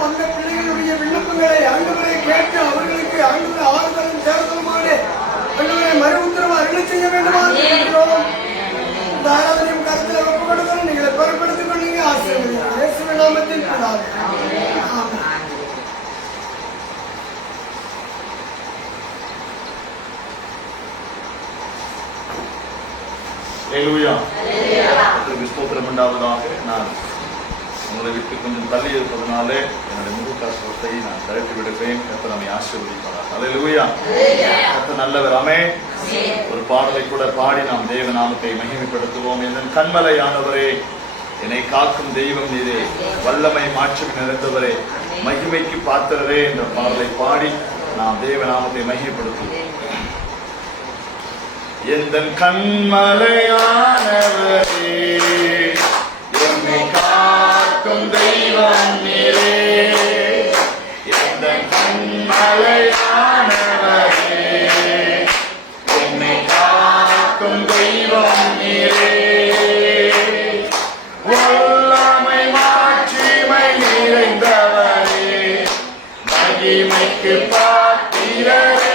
வந்த பிள்ளைகளுடைய விண்ணப்பங்களை ஆண்டவரை கேட்டு அவர்களுக்கு ஆண்டவரை ஆறுதலும் தேர்தலுமான ஆண்டவரை மறு உத்தரவு அருளை செய்ய வேண்டுமா இருக்கிறோம். இந்த ஆராதனையும் கருத்தில் ஒப்புக்கொடுத்தல் நீங்களை பொறுப்படுத்திக் கொண்டீங்க. ஆசீர்வதிங்க இயேசுவின் நாமத்தில் பிதாவே. ஆமென். ஸ்தோத்திரம் உண்டாவதாக. நான் உங்களை விட்டு கொஞ்சம் தள்ளி இருப்பதனாலே என்னுடைய முகக்கவசத்தை நான் கழட்டி விடுப்பேன். கர்த்தர் நம்மை ஆசீர்வதிப்பார். அல்லேலூயா. கர்த்தர் நல்லவர். ஆமென். ஒரு பாடலை கூட பாடி நாம் தேவ நாமத்தை மகிமைப்படுத்துவோம். என் கண்மலையானவரே, என்னை காக்கும் தெய்வம் நீரே, வல்லமை மாற்றம் நிறைந்தவரே, மகிமைக்கு பாத்திரரே என்ற பாடலை பாடி நாம் தேவ நாமத்தை மகிமைப்படுத்துவோம். எந்தன் கண்மலையானவரே, என்னை காக்கும் தெய்வம் நீரே, எந்தன் கண்மலையானவரே, என்னை காக்கும் தெய்வம் நீரே, வல்லமை மாட்சிமை நிறைந்தவரே, மகிமைக்கு பாத்திரரே,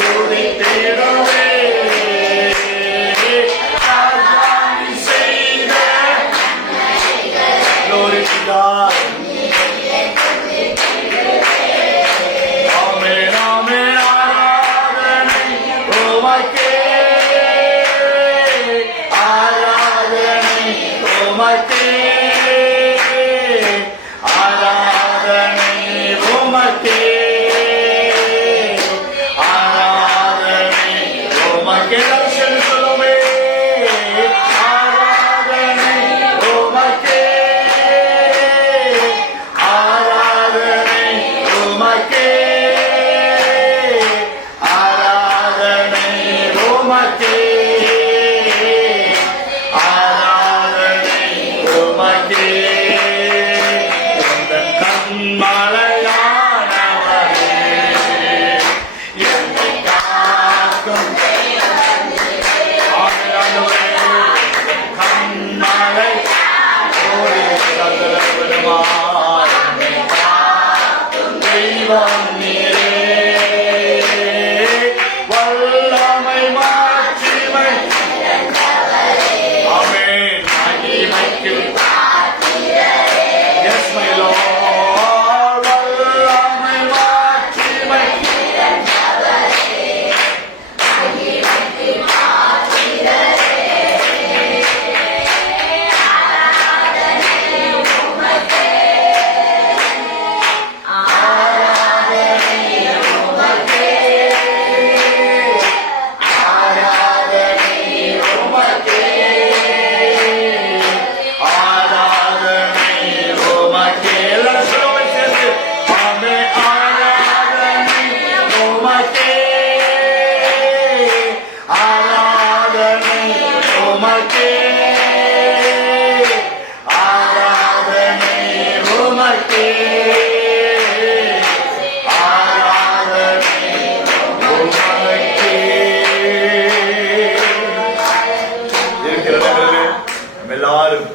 துதித்திடுவே. ராஜாணி செய்த glory to God. ஆமென், ஆமென், ஆராதனை உமக்கே, ஆராதனை உமக்கே, ஆராதனை உமக்கே, ஆராதனை உமக்கே. எல்லாரும் சேர்ந்து சொல்லுவோமே. ஆராதனை உமக்கே, ஆராதனை உமக்கே, ஆராதனை உமக்கே, ஆராதனை உமக்கே. உந்தன் கண்மலையானவரே, என்னை காக்கும் ஆண்டவரே, கண்மலை ஓடி சகல பெருமாள் என்னை காக்கும் தெய்வம் நீரே. வல்லமை மாட்சிமை ஆமென் மகிமைக்கு yes my Lord. வல்லமை மாட்சிமை ஆராதனை உமக்கே. எல்லாரும் சொல்லுவோமே சேர்ந்து. ஆமென், ஆராதனை உமக்கே, ஆராதனை உமக்கே, ஆராதனை உமக்கே, ஆராதனை உமக்கே. இருக்கிற இடங்களிலே நம்ம எல்லாரும்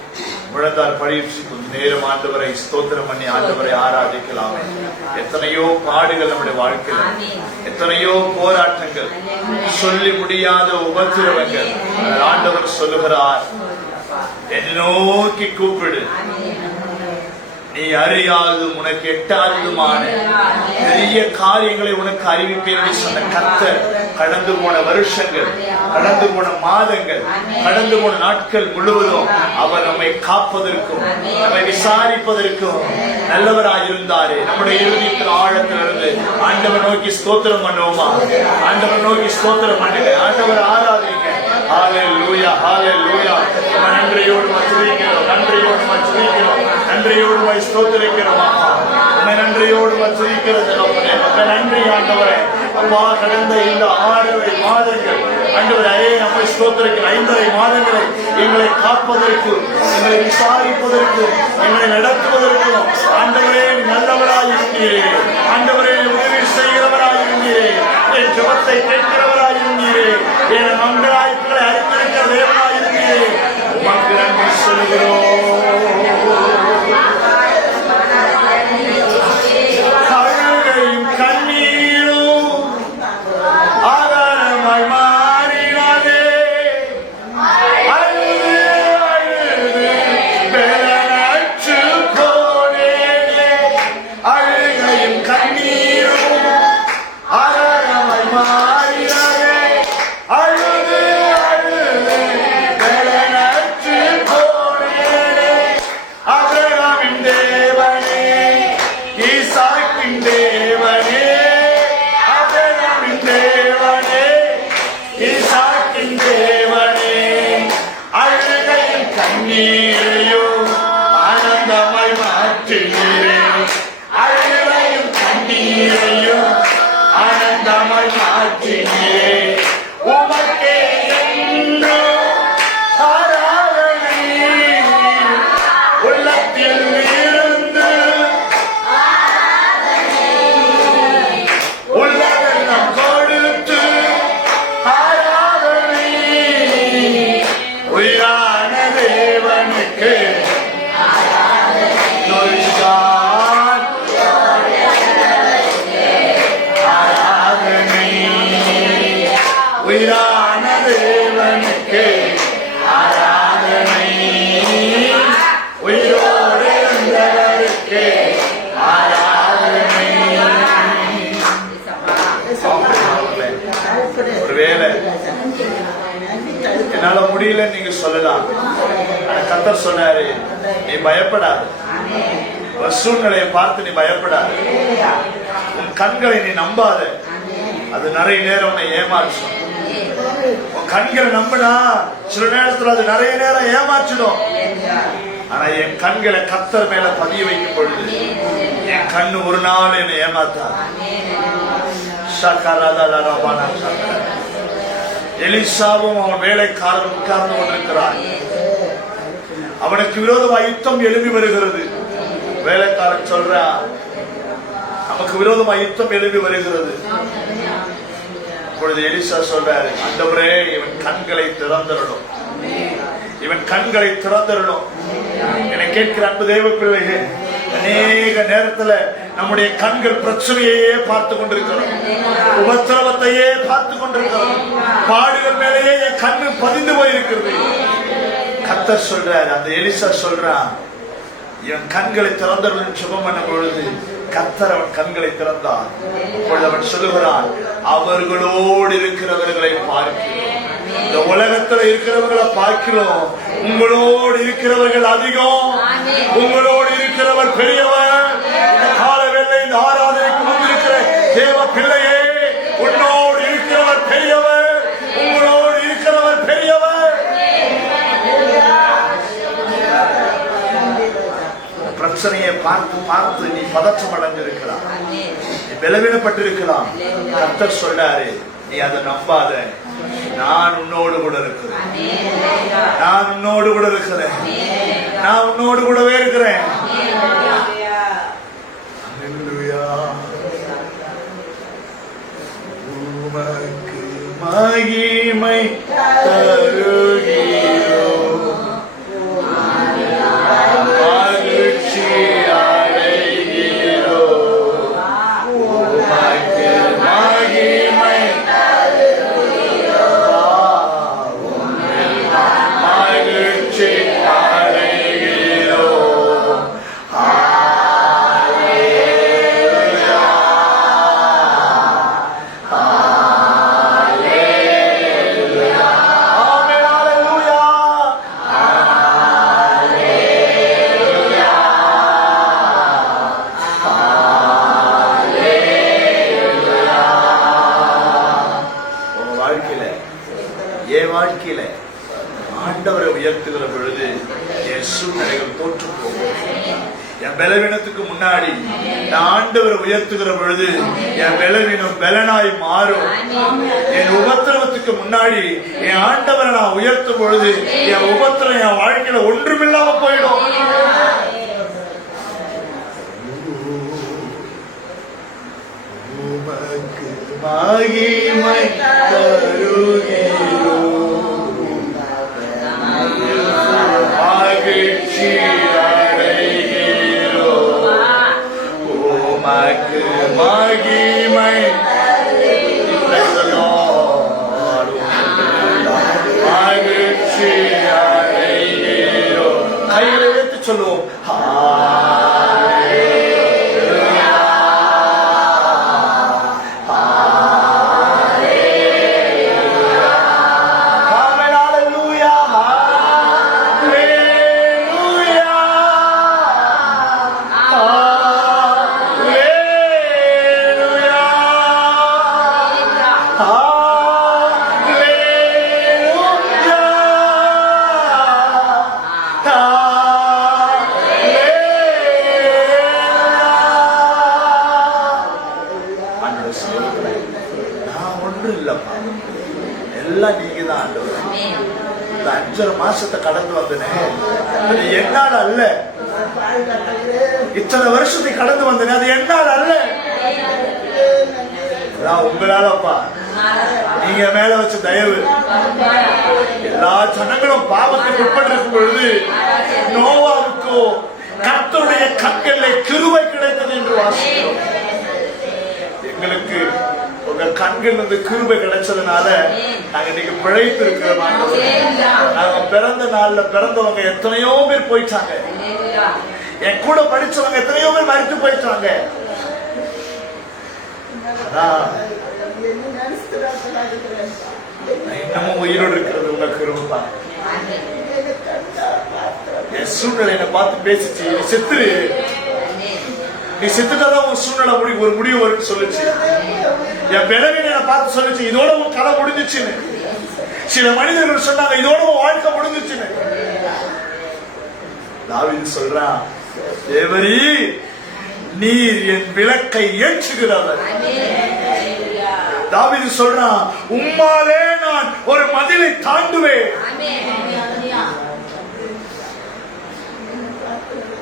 முழந்தார் பழிச்சு கொஞ்ச நேரம் ஆண்டவரை ஸ்தோத்திரம் பண்ணி ஆண்டவரை ஆராதிக்கலாமே. எத்தனையோ பாடுகள் நம்முடைய வாழ்க்கையில், எத்தனையோ போராட்டங்கள், சொல்லி முடியாத உபத்திரவங்கள். ஆண்டவர் சொல்லுகிறார், என்னை நோக்கி கூப்பிடு, நீ அறியாததும் உனக்கு எட்டாததுமான பெரிய காரியங்களை உனக்கு அறிவிப்பேன் என்று சொன்ன கர்த்தர் கடந்து போன வருஷங்கள், கடந்து போன மாதங்கள், கடந்து போன நாட்கள் முழுவதும் அவர் நம்மை காப்பதற்கும் நம்மை விசாரிப்பதற்கும் நல்லவராயிருந்தாரே. நம்முடைய இருதயத்தின் ஆழத்திலிருந்து ஆண்டவர் நோக்கி ஸ்தோத்திரம் பண்ணுவோமா? ஆண்டவர் நோக்கி ஸ்தோத்திரம் பண்ணுங்க, ஆண்டவர் ஆராதிங்க. ஹalleluya, ஹalleluya. நம்ம நன்றியோடு துதிக்கிறோம், நன்றியோடு துதிக்கிறோம், நன்றியோடு ஸ்தோத்திரிக்கிறோம். நம்ம நன்றியோடு துதிக்கிறது. நன்றி ஆண்டவரே. அப்பா, கடந்த இந்த 6 மாதங்கள் ஆண்டவரே நம்மை ஸ்தோத்திரிக்கிற 5 மாதங்களை எங்களை காப்பதற்கு, எங்களை விசாரிப்பதற்கு, எங்களை நடத்துவதற்கும் ஆண்டவரே நல்லவராயிருந்தீரே. ஆண்டவரே உதவி செய்கிறவராயிருந்தீரே. என் ஜெபத்தை கேட்கிறவராயிருந்தீரே. என் மங்களாய்ப்புகளை அறிந்திருக்கிற தேவனாயிருந்தீரே. உமக்கு நன்றி சொல்கிறோம். அழுகையும் கண்ணீரும் ஆதாரமாய் மாறினாரே. அழுது அழுது பெறநற்று போனேனே. அழுகையும் கண்ணீரும் ஆதாரமாய் மாறினாரே. அழுது அழுது பெறநற்று போனேனே. ஆபிரகாமின் தேவனே, ஈசாக்கின் தேவனே, ஆபிரகாமின் தேவனே, ஈசாக்கின் தேவனே, அழுகையும் கண்ணீரையும் ஆனந்தமாய் மாற்றினீரே. அழுகையும் கண்ணீரையும் ஆனந்தமாய் மாற்றினீரே. உமக்கே என்றும் ஆராதனை உள்ளத்தில் இருந்து உள்ளதெல்லாம் கொடுத்து ஆராதனை உயிரான தேவனுக்கு ஆராதனை. ஒருவேளை என்னால முடியல நீங்க சொல்லலாம். கர்த்தர் சொன்னாரு, நீ பயப்படாத. சூழ்நிலையை பார்த்து நீ பயப்படாத. உன் கண்களை நீ நம்பாத. அது நிறைய நேரம் உன்னை ஏமாற்றும். உன் கண்களை நம்பினா சில நேரத்தில் அது நிறைய நேரம் ஏமாற்றிடும். ஆனா என் கண்களை கர்த்தர் மேல பதிய வைக்கும் பொழுது என் கண்ணு ஒரு நாள் என்னை ஏமாத்தார். எலிசாவும் அவன் வேலைக்காரர் உட்கார்ந்து கொண்டிருக்கிறார். அவனுக்கு விரோதமாக யுத்தம் எழுப்பி வருகிறது. வேலைக்காரன் சொல்றான், நமக்கு விரோதமாக யுத்தம் எழுப்பி வருகிறது. இப்பொழுது எலிசா சொல்றாரு, ஆண்டவரே இவன் கண்களை திறந்தரணும், இவன் கண்களை திறந்தரணும். என கேட்கிற அன்பு தெய்வ பிள்ளையே, அநேக நேரத்துல நம்முடைய கண்கள் பிரச்சனையே பார்த்து கொண்டிருக்கிறோம், உபத்திரவத்தையே பார்த்து கொண்டிருக்கிறோம், பாடுகள் மேலேயே என் கண்ணு பதிந்து போயிருக்கிறது. கர்த்தர் சொல்றாரு, அந்த எலிசா சொல்றான், என் கண்களை திறந்தவர்கள் சுபம் பண்ணும் பொழுது கர்த்தர் அவன் கண்களை திறந்தான். அப்பொழுது அவன் சொல்லுகிறான், அவர்களோடு இருக்கிறவர்களை பார்க்கிறோம், இந்த உலகத்துல இருக்கிறவர்களை பார்க்கிறோம், உங்களோடு இருக்கிறவர்கள் அதிகம், உங்களோடு இருக்கிறவர் பெரியவர். இந்த கால வேளை இந்த ஆராதனைக்கு வந்திருக்கிற தேவ பிள்ளையே, உன்னோடு இருக்கிறவர் பெரியவர், உங்களோடு இருக்கிறவர் பெரியவர். பிரச்சனையை பார்த்து பார்த்து நீ பதற்றம் அடைஞ்சிருக்கலாம், நீ பலவீனப்பட்டிருக்கலாம். கர்த்தர் சொல்றாரு, நீ அதை நம்பாத, நான் உன்னோடு கூட இருக்கிறேன், நான் உன்னோடு கூட இருக்கிறேன், நான் உன்னோடு கூடவே இருக்கிறேன். உமக்கு மகிமை தருகிறோ, மகிழ்ச்சி அடைகிறோ, உமக்கு மகிமை தருகிறோ, மகிழ்ச்சி அடைகிறோ. என் வாழ்க்கையில ஆண்டவரை உயர்த்துகிற பொழுது என் சூழ்நிலைகள் தோற்று போகும். என் பலவீனத்துக்கு முன்னாடி நான் ஆண்டவரை உயர்த்துகிற பொழுது என் பலவீனம் பலனாய் மாறும். என் உபத்திரவத்துக்கு முன்னாடி என் ஆண்டவரை நான் உயர்த்தும் பொழுது என் உபத்திரம் என் வாழ்க்கையில ஒன்றுமில்லாம போயிடும். மகிமை தருகிறோ, மகிழ்ச்சி அடைகிறோ, உமக்கு மகிமை மகிழ்ச்சி அடைகிறோ. கைகளை எடுத்து சொல்லுவோம், எல்லாம் நீங்க தான் ஆண்டவர். இந்த 5.5 மாசத்தை கடந்து வந்தனே, அது என்னால அல்ல. இத்தனை வருஷத்தை கடந்து வந்தனே, அது என்னால அல்ல, உங்களாலப்பா. நீங்க மேல வச்ச தயவு. எல்லா ஜனங்களும் பாவத்துக்கு உட்பட்டிருக்கும் பொழுது நோவாவுக்கோ கர்த்தருடைய கண்களிலே கிருபை கிடைத்தது என்று வாசிக்கிறோம். எங்களுக்கு உங்க கண்கள் வந்து கிருபை கிடைச்சதுனால நாங்க இன்னைக்கு பிழைத்து இருக்கிறோம். நாங்க பிறந்த நாள்ல பிறந்தவங்க எத்தனையோ பேர் போயிட்டாங்க, என் கூட படிச்சவங்க எத்தனையோ பேர் மறித்து போயிட்டாங்க. இன்னமும் உயிரோடு இருக்கிறது உங்க கிருபை தான். என் சூழ்நிலை என்னை பார்த்து பேசிச்சு, நீ செத்துரு, நீ செத்துட்டாதான் உன் சூழ்நிலை ஒரு முடிவு வரும்னு சொல்லுச்சு. என் பிறவினை என்னை பார்த்து சொல்லுச்சு, இதோட உன் கதை முடிஞ்சிச்சுன்னு. சில மனிதர்கள் சொன்னாங்க, இதோட உன் வாழ்க்கை முடிஞ்சிச்சுன்னு. தாவீது சொல்றான், தேவரீ நீர் என் விளக்கை ஏற்றுகிறவர். தாவீது சொல்றான், உம்மாலே நான் ஒரு மதிலை தாண்டுவேன்.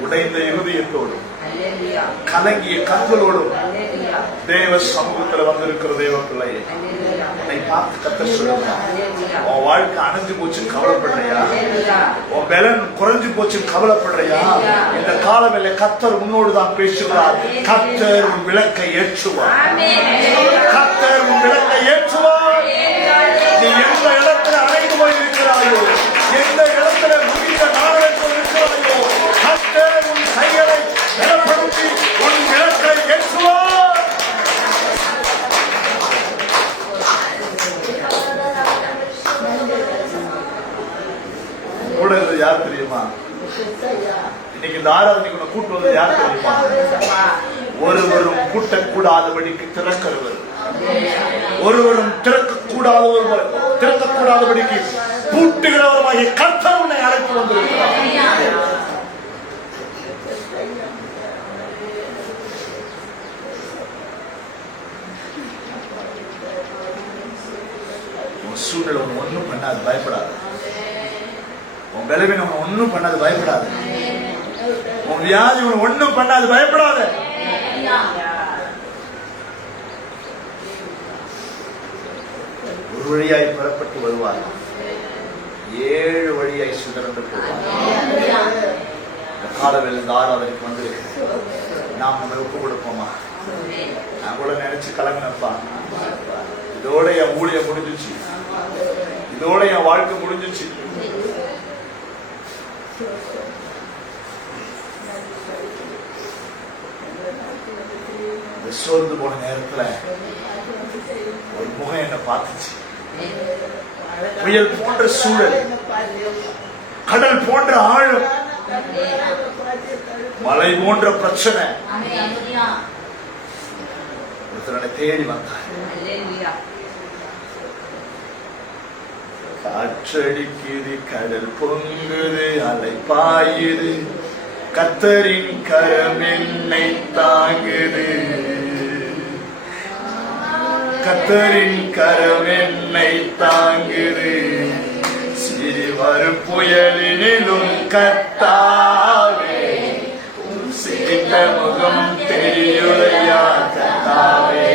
உடைந்த இருதயத்தோடும் கலங்கிய கண்களோடும் தேவ சமூகத்தில் வந்திருக்கிற தேவ பிள்ளையை உன்னை பார்த்து கர்த்தர் சொல்லுகிறார், உன் வாழ்க்கை அணைஞ்சு போச்சுன்னு கவலைப்படுறியா? உன் பலன் குறைஞ்சு போச்சுன்னு கவலைப்படுறியா? இந்த காலவேளை கர்த்தர் உன்னோடு தான் பேசுகிறார். கர்த்தர் உன் விளக்கை ஏற்றுவார். கர்த்தர் உன் விளக்கை ஏற்றுவார். நீ எந்த இடத்துல அடைந்து போய் இருக்கிறாயோ, எந்த இடத்துல முடிந்த நாளத்தில் இருக்கிறாயோ, கர்த்தர் உன் கைகளை பலப்படுத்தி உன் விளக்கை ஏற்றுவார். கூட யார் தெரியுமா? இன்னைக்கு இந்த ஆராதனைக்கு கூட்டு வந்து யார் தெரியுமா? ஒருவரும் கூட்டக்கூடாதபடிக்கு திறக்கிறவர், ஒருவரும் திறக்கக்கூடாதபடிக்கு பூட்டுகிறவருமாகிய கர்த்தர் உன்னை அழைத்து வந்திருக்கிறார். உன் சூழ்நிலை உன்னை ஒன்றும் பண்ணாது, பயப்படாது. உன் பலவீனம் உன்னை ஒன்றும் பண்ணாது, பயப்படாது. உன் வியாதி உன்னை ஒன்றும் பண்ணாது, பயப்படாத. ஒரு வழியாய் புறப்பட்டு வருவார், 7 வழியாய் சுதறந்து போவார். இந்த காலவேளை இந்த ஆராதனைக்கு வந்து நாம் நம்ம ஒப்பு கொடுப்போமா? நான் கூட நினைச்சு கலங்கினப்பா, இதோட என் ஊழியம் முடிஞ்சிச்சு, இதோட என் வாழ்க்கை முடிஞ்சிச்சு. சோர்ந்து போன நேரத்துல ஒரு முகம் என்ன பார்த்துச்சு. புயல் போன்ற சூழல், கடல் போன்ற ஆழம், மலை போன்ற பிரச்சனை, ஒருத்தரை தேடி வந்தார். காற்றடிக்குது, கடல் பொங்குது, அலை பாயுது, கர்த்தரின் கரம் என்னை தாங்குது, கர்த்தரின் கரம் என்னை தாங்குது. சிறுவரும் புயலினிலும் கர்த்தாவே சிரித்த முகம் தெரியுதையா கர்த்தாவே,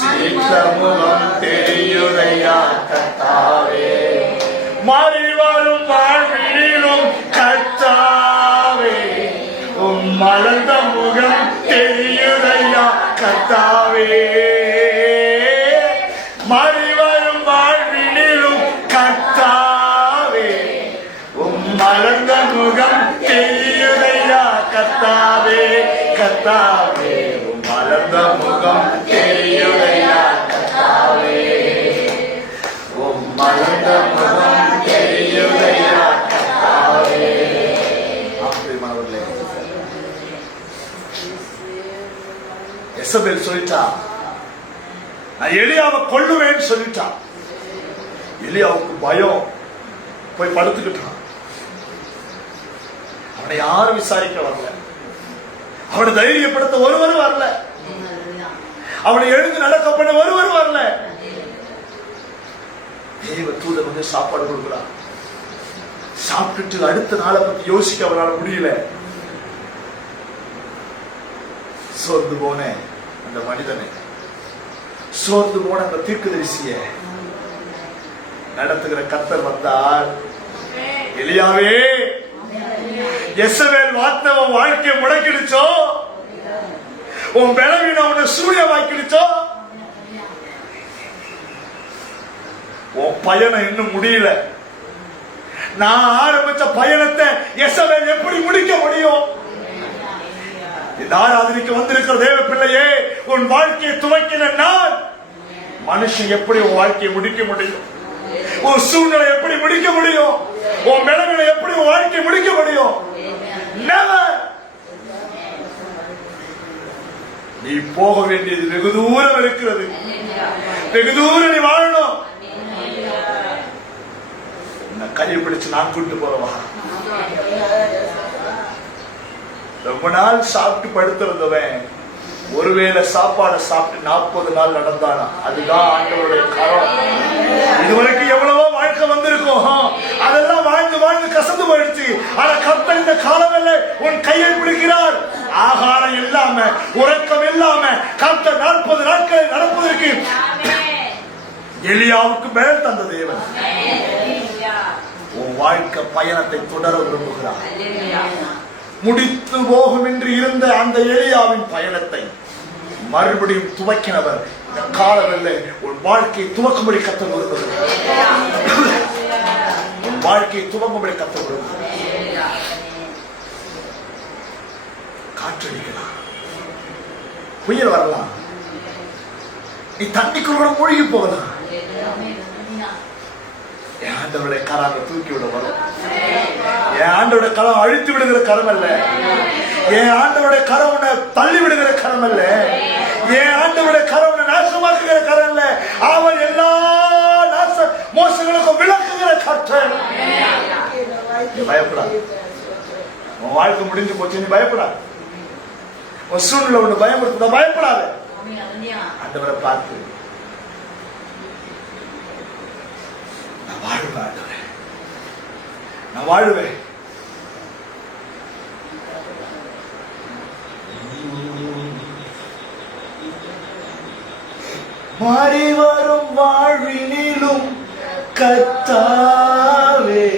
சிரித்த முகம் தெரியுதையா கர்த்தாவே. மாறி வரும் வாழ்வினிலும் கர்த்தாவே மலர்ந்த முகம் தெரியுதையா கர்த்தாவே. மாறி வரும் வாழ்வினிலும் கர்த்தாவே மலர்ந்த முகம் தெரியுதையா கர்த்தாவே. கர்த்தாவே மலர்ந்த முகம் தெரியுதையா கர்த்தாவே, மலர்ந்த முகம் தெரியுதையா கர்த்தாவே. எசபேல் சொல்லிட்டா, நான் எலியாவை கொல்லுவேன்னு சொல்லிட்டா. எலியாவுக்கு பயம், போய் படுத்துக்கிட்டான். அவனை யாரும் விசாரிக்க வரல, அவனை தைரியப்படுத்த ஒருவரும் வரல, அவனை எழுந்து நடக்க பண்ண ஒருவரும் வரல. தேவ தூதன் வந்து சாப்பாடு கொடுக்கிறான். சாப்பிட்டுட்டு அடுத்த நாளை பத்தி யோசிக்க அவரால் முடியல. சோர்ந்து போன அந்த மனிதனை, சோர்ந்து போன அந்த தீர்க்கதரிசிய நடத்துகிற கர்த்தர் வந்தார். எலியாவே, எசபேல் வார்த்தவன் வாழ்க்கையை முடக்கிடுச்சோ, உன் பலவீனம் உன்னை சூரியமாக்கிடுச்சோ, உன் பயணம் இன்னும் முடியல. நான் ஆரம்பிச்ச பயணத்தை எசபேல் எப்படி முடிக்க முடியும்? இந்த ஆராதனைக்கு வந்திருக்கிற தேவ பிள்ளையே, உன் வாழ்க்கையை துவக்கின நான் மனுஷன் எப்படி உன் வாழ்க்கையை முடிக்க முடியும்? உன் சூழ்நிலை எப்படி முடிக்க முடியும்? உன் நிலைமையை எப்படி உன் வாழ்க்கையை முடிக்க முடியும்? Never. நீ போக வேண்டியது வெகு தூரம் இருக்கிறது. வெகு தூரம் நீ வாழணும். கையை பிடிச்சு நான் கூட்டு போறவா? ரொம்ப நாள் சாப்பிட்டு படுத்திருந்தவன் ஒருவேளை சாப்பாடை சாப்பிட்டு 40 நாள் நடந்தானா? அதுதான் ஆண்டவருடைய கரம். இதுவரைக்கும் எவ்வளவோ வாழ்க்கை வந்திருக்கும், அதெல்லாம் வாழ்ந்து வாழ்ந்து கசந்து போயிடுச்சு. ஆனா கர்த்தர் இந்த காலமெல்ல உன் கையை பிடிக்கிறார். ஆகாரம் இல்லாம உறக்கம் இல்லாம கர்த்தர் 40 நாட்களை நடப்பதற்கு எலியாவுக்கு மேல் தந்த தேவன் உன் வாழ்க்கை பயணத்தை தொடர விரும்புகிறார். முடித்து போகும் என்று இருந்த அந்த எலியாவின் பயணத்தை மறுபடியும் துவக்கினவர் இந்த காலவெல்லை உன் வாழ்க்கையை துவக்கும்படி கர்த்தர் விரும்புகிறார். உன் வாழ்க்கையை துவக்கும்படி கர்த்தர் விரும்புகிறார். காற்றடிக்கலாம், புயல் வரலாம், நீ தண்ணிக்குள் கூட மூழ்கி போகலாம். என் ஆண்டவருடைய கரம் தூக்கி விட வரும். என் ஆண்டவருடைய கரம் அழித்து விடுகிற கரம் அல்ல. என் ஆண்டவருடைய கரம் உன்னை தள்ளி விடுகிற கரம் அல்ல. என் ஆண்டவருடைய கரம் உன்னை நாசமாக்குகிற கரம் அல்ல. அவன் எல்லா நாச மோசங்களுக்கும் விளக்குகிற கர்த்தர். பயப்படாது. உன் வாழ்க்கை முடிஞ்சு போச்சு, நீ பயப்படாது. உன் சூழ்நிலை ஒண்ணு பயப்படுத்த பயப்படாது. ஆண்டவரை பார்த்து நான் வாழ்வேன் ஆண்டவரே, நான் வாழ்வேன். மாறி வரும் வாழ்வினிலும் கர்த்தாவே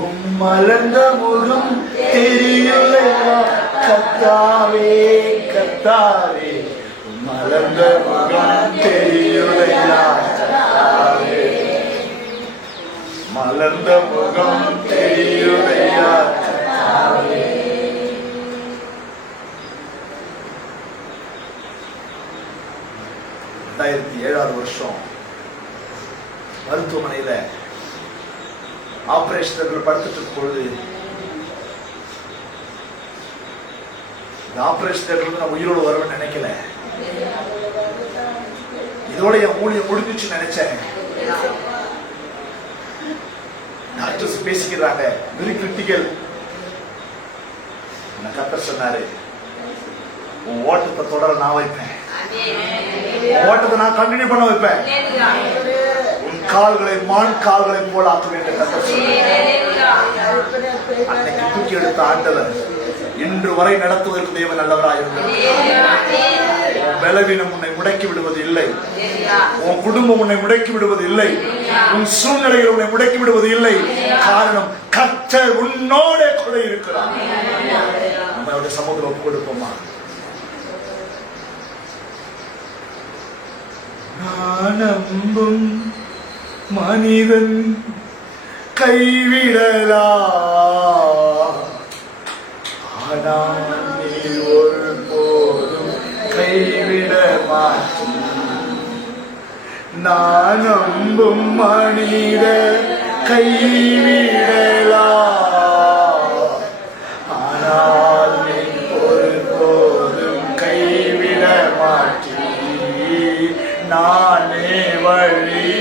உம் மலர்ந்த முகம் தெரியலையா? கர்த்தாவே கர்த்தாவே உம் மலர்ந்த முகம் தெரியலையா? கர்த்தாவே மலர்ந்த முகம் தெரியலையா? கர்த்தாவே 2007 வருஷம் மருத்துவமனையில ஆபரேஷன் படுத்துட்டு இருக்கும் பொழுது இந்த ஆபரேஷன் நான் உயிரோடு வருவேன்னு நினைக்கல. இதோட என் ஊழியம் முடிஞ்சிச்சு நினைச்சேன். டாக்டர்ஸ் பேசிக்கிறாங்க, வெரி கிரிட்டிக்கல். கர்த்தர் சொன்னாரு, உன் ஓட்டத்தை தொடர நான் வைப்பேன், ஓட்டத்தை நான் கண்டினியூ பண்ண வைப்பேன், உன் கால்களை மான் கால்களை போல ஆக்குவேன் என்று கர்த்தர் சொன்னார். அன்னைக்கு தூக்கி எடுத்த ஆண்டவர் இன்று வரை நடத்துவதற்கு தேவன் நல்லவராயிருந்தார். பலவீனம் உன்னை முடக்கி விடுவது இல்லை, உன் குடும்பம் உன்னை முடக்கி விடுவது இல்லை, உன் சூழ்நிலைகள் உன்னை முடக்கி விடுவது இல்லை. காரணம் கர்த்தர் உன்னோட கூட இருக்கிறார். நம்ம அவருடைய சமூகத்தில் ஒப்பு கொடுப்போமா? நான் நம்பும் மனிதன் கைவிடலா, ஆனால் நீ ஒரு போதும் கைவிட மாட்டேன். நான் நம்பும் மனிதன் கைவிடலா, ஆனால் நீ ஒரு போதும் கைவிட மாட்டேன். நானே வழி,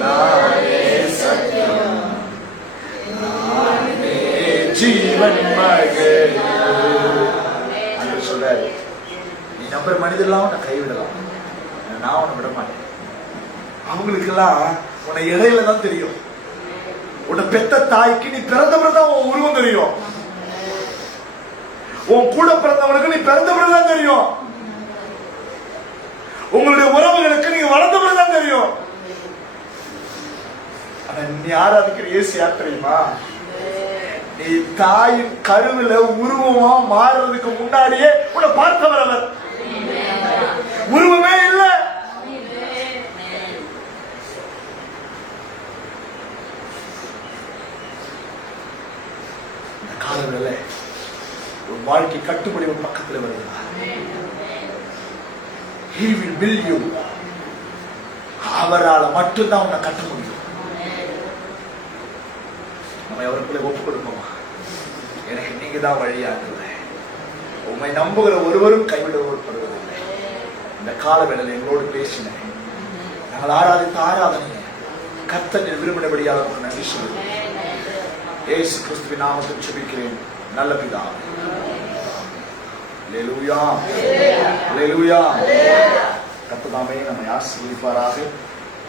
நானே சத்தியம், நானே ஜீவன் மகன். சொல்றாரு, நீ நம்புற மனிதெல்லாம் உன்னை கைவிடலாம், நான் உன்னை விட மாட்டேன். அவங்களுக்கெல்லாம் உன்னை இடையில தான் தெரியும். உன்னை பெத்த தாய்க்கு நீ பிறந்த பிறகுதான் உன் உருவம் தெரியும். உன் கூட பிறந்தவனுக்கு நீ பிறந்த பிறகுதான் தெரியும். உங்களுடைய உறவுகளுக்கு நீங்க வளர்ந்த பிறகுதான் தெரியும். ஆனா நீ ஆராதிக்கிற இயேசு யார் தெரியுமா? நீ தாயின் கருவில உருவமா மாறுறதுக்கு முன்னாடியே உன்னை பார்த்தவர் அவர். உருவமே இல்லை. இந்த காலவெல்ல ஒரு வாழ்க்கை கட்டுப்படி ஒரு பக்கத்தில் வருகிறார். He will build you. அவரால் மட்டும்தான் உன்னை கட்ட முடியும். நம்ம அவருக்குள்ளே ஒப்பு கொடுப்போமா? எனக்கு நீங்க தான் வழியாக்குற, உண்மை நம்புகிற ஒருவரும் கைவிடப்படுவதில்லை. இந்த கால வேளையில் எங்களோடு பேசினேன். நாங்கள் ஆராதித்த ஆராதனையை கர்த்தர் விரும்பினபடியாக நன்றி சொல்லுவேன். இயேசு கிறிஸ்துவின் நாமத்தில் ஜெபிக்கிறேன் நல்ல பிதாவே. அல்லேலூயா, அல்லேலூயா. கர்த்தர் நம்மை ஆசீர்வதிப்பாராக.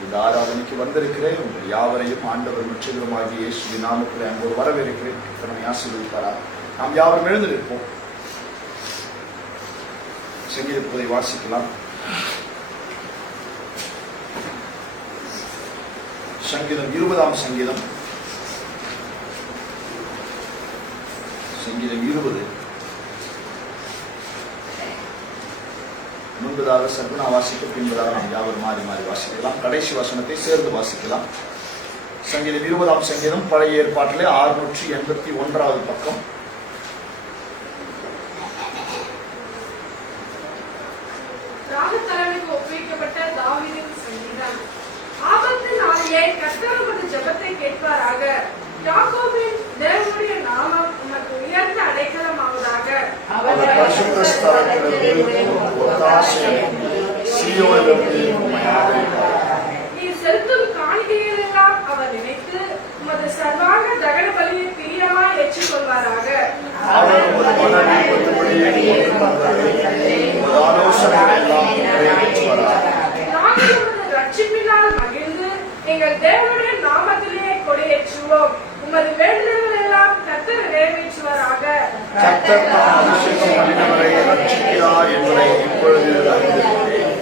இந்த ஆராதனைக்கு வந்திருக்கிற உங்கள் யாவரையும் ஆண்டவர் முற்றிலுமாகிய இயேசுவின் நாமத்தில் அன்போடு வரவேற்கிறேன். கர்த்தர் நம்மை ஆசீர்வதிப்பாராக. நாம் யாவரும் எழுந்து நிற்போம். சங்கீதத்தை வாசிக்கலாம். சங்கீதம் 20ஆம் சங்கீதம், சங்கீதம் 20. முன்பதாக சர்க்குணா வாசிக்க, பின்பதாக நாம் யாவர் மாறி மாறி வாசிக்கலாம். கடைசி வசனத்தை சேர்ந்து வாசிக்கலாம். சங்கீதம் 20ஆம் சங்கீதம் பழைய ஏற்பாட்டிலே 681வது பக்கம். ஒப்புவிக்கப்பட்ட தாவீதின் சங்கீதம். ஆபத்து நாளிலே கர்த்தர் உமது ஜெபத்தை கேட்பாராக. யாக்கோபின் தேவனுடைய நாமம் உமக்கு உயர்ந்த அடைக்கலமாவதாக. அவர் பரிசுத்த ஸ்தலத்திலிருந்து ஒத்தாசையையும் சீயோனிலிருந்து உம்மை ஆதரிப்பார். நீ செலுத்தும் காணிக்கைகளெல்லாம் அவர் நினைத்து உமது சர்வாங்க தகன பலியை பிரியமாய் ஏற்றுக்கொள்வாராக. அவர் ஒரு மனநிலைப்படியே உமது ஆலோசனைகளை எல்லாம் நிறைவேற்றுவாராக. நாங்கள் உமது ரட்சிப்பினால் மகிழ்ந்து எங்கள் தேவனுடைய நாமத்திலே கொடியேற்றுவோம். உமது வேண்டுதல்கள் எல்லாம் கர்த்தர் நிறைவேற்றுவாராக. கர்த்தர் தாம் அபிஷேகம் பண்ணினவரை ரட்சிக்கிறார் என்பதை இப்பொழுது அறிந்திருக்கிறேன்.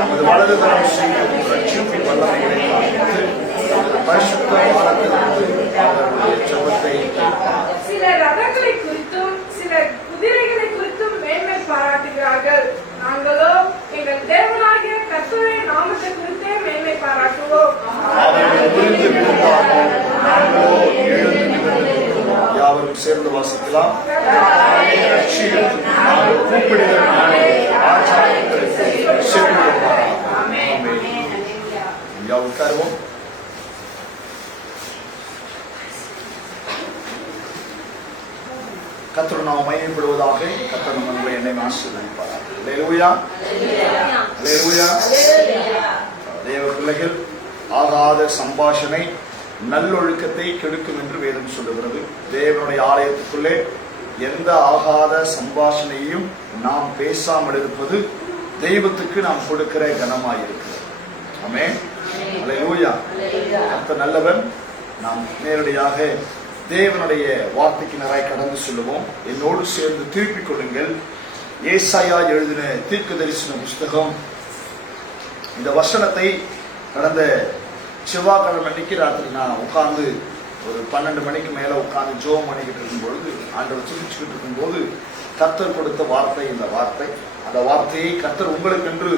நமது வலதுகரம் செய்யும் ரட்சிப்பின் வல்லமைகளை பார்த்து நமது பரிசுத்த வாரத்திலிருந்து அவருடைய ஜெபத்தை கேட்பார். சில ரதங்களை குறித்தும் சில குதிரைகளை குறித்தும் மேன்மை பாராட்டுகிறார்கள். நாங்களோ எங்கள் தேவனாகிய கர்த்தருடைய நாமத்தை குறித்தே மேன்மை பாராட்டுவோம். அவர்கள் விழுந்து விழுந்தார்கள், நாங்களோ எழுந்து நிமிர்ந்திருக்கிறோம். யாவரும் சேர்ந்து வாசிக்கலாம். ரட்சியும் நாங்கள் கூப்பிடுகிற நாளே ஆச்சாரங்களுக்கு செல்லுவோம். ஆமென். உட்காருவோம். கர்த்தர் நாம் மகிமைப்படுவதாக. கர்த்தர் நம்மை என்னை ஆசீர்வதிப்பார். அல்லேலூயா, அல்லேலூயா. தேவ பிள்ளைகள், ஆகாத சம்பாஷணை நல்லொழுக்கத்தை கெடுக்கும் என்று வேதம் சொல்லுகிறது. தேவனுடைய ஆலயத்துக்குள்ளே எந்த ஆகாத சம்பாஷணையையும் நாம் பேசாமல் இருப்பது தெய்வத்துக்கு நாம் கொடுக்கிற கனமாயிருக்கிறது. ஆமென், அல்லேலூயா. கர்த்தர் நல்லவன். நாம் நேரடியாக தேவனுடைய வார்த்தைக்கு நிறைய கடந்து சொல்லுவோம். என்னோடு சேர்ந்து திருப்பிக் கொள்ளுங்கள். ஏசாயா எழுதின தீர்க்கதரிசன புஸ்தகம். இந்த வசனத்தை கடந்த செவ்வாய்க்கிழமை அன்னைக்கு ராத்திரி நான் உட்கார்ந்து ஒரு 12 மணிக்கு மேல உட்கார்ந்து ஜோம் பண்ணிக்கிட்டு இருக்கும் பொழுது, ஆண்டவர் துதிச்சுக்கிட்டு இருக்கும் போது கர்த்தர் கொடுத்த வார்த்தை இந்த வார்த்தை. அந்த வார்த்தையை கர்த்தர் உங்களுக்கென்று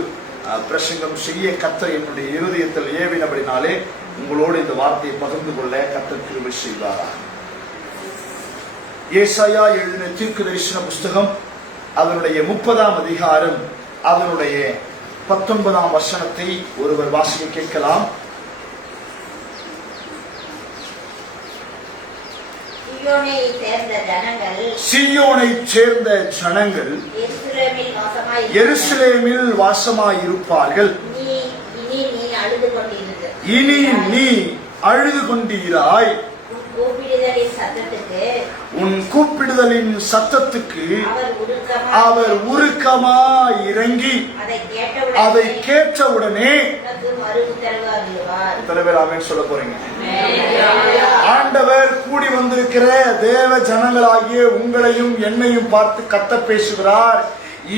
பிரசங்கம் செய்ய கர்த்தர் என்னுடைய இருதயத்தில் ஏவினபடினாலே உங்களோடு இந்த வார்த்தையை பகிர்ந்து கொள்ள கர்த்தர் கிருபை செய்வாராக. ஏசாயா எழுதின தீர்க்கதரிசன புஸ்தகம் அதனுடைய 30ஆம் அதிகாரம் அதனுடைய 19ஆம் வசனத்தை ஒருவர் வாசிக்க கேட்கலாம். சீயோனைச் சேர்ந்த ஜனங்கள் எருசலேமில் வாசமாயிருப்பார்கள். இனி நீ அழுது கொண்டீராய். உன் கூப்பிடுதலின் சத்தத்துக்கு அவர் உருக்கமாய் இறங்கி அதை கேட்டவுடனே தலைவர் சொல்ல போறீங்க. ஆண்டவர் கூடி வந்திருக்கிற தேவ ஜனங்களாகிய உங்களையும் என்னையும் பார்த்து கத்த பேசுகிறார்.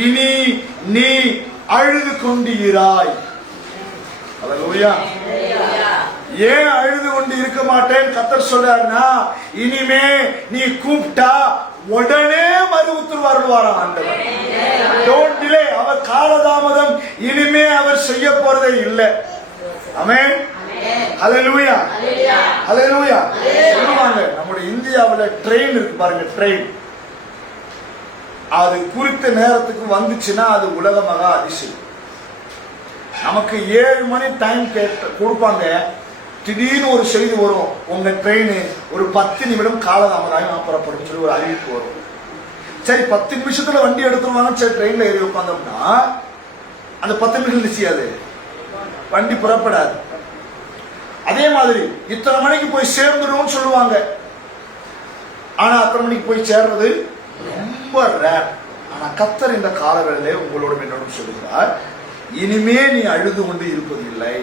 இனி நீ அழுது கொண்டீராய். அல்லேலூயா. ஏன் அழுது கொண்டு இருக்க மாட்டேன் கர்த்தர் சொல்றாருன்னா, இனிமே நீ கூப்பிட்டா உடனே மறு உத்தரவு அருள்வாராம் ஆண்டவர். Don't delay. அவர் காலதாமதம் இனிமே அவர் செய்ய போறதே இல்லை. ஆமென், ஹல்லேலூயா, ஹல்லேலூயா. சொல்லுவாங்க நம்முடைய இந்தியாவுல ட்ரெயின் இருக்கு பாருங்க, ட்ரெயின். அது குறித்த நேரத்துக்கு வந்துச்சுன்னா அது உலக மகா அதிசயம். நமக்கு 7 மணி டைம் கொடுப்பாங்க. திடீர்னு ஒரு செய்தி வரும், உங்க ட்ரெயின் ஒரு 10 நிமிடம் காலதாமதம் புறப்படும் சொல்லி ஒரு அறிவிப்பு வரும். சரி 10 நிமிஷத்துல வண்டி எடுத்துருவாங்க, சரி ட்ரெயின்ல ஏறி உட்காந்தோம்னா அந்த 10 நிமிஷம் நிச்சயாது, வண்டி புறப்படாது. அதே மாதிரி இத்தனை மணிக்கு போய் சேர்ந்துடும் சொல்லுவாங்க. ஆனா அத்தனை மணிக்கு போய் சேர்றது ரொம்ப ரேர். ஆனா கர்த்தர் இந்த காலவேளையிலே உங்களோட என்னோடும் சொல்லுகிறார், இனிமே நீ அழுது கொண்டு இருப்பதில்லை.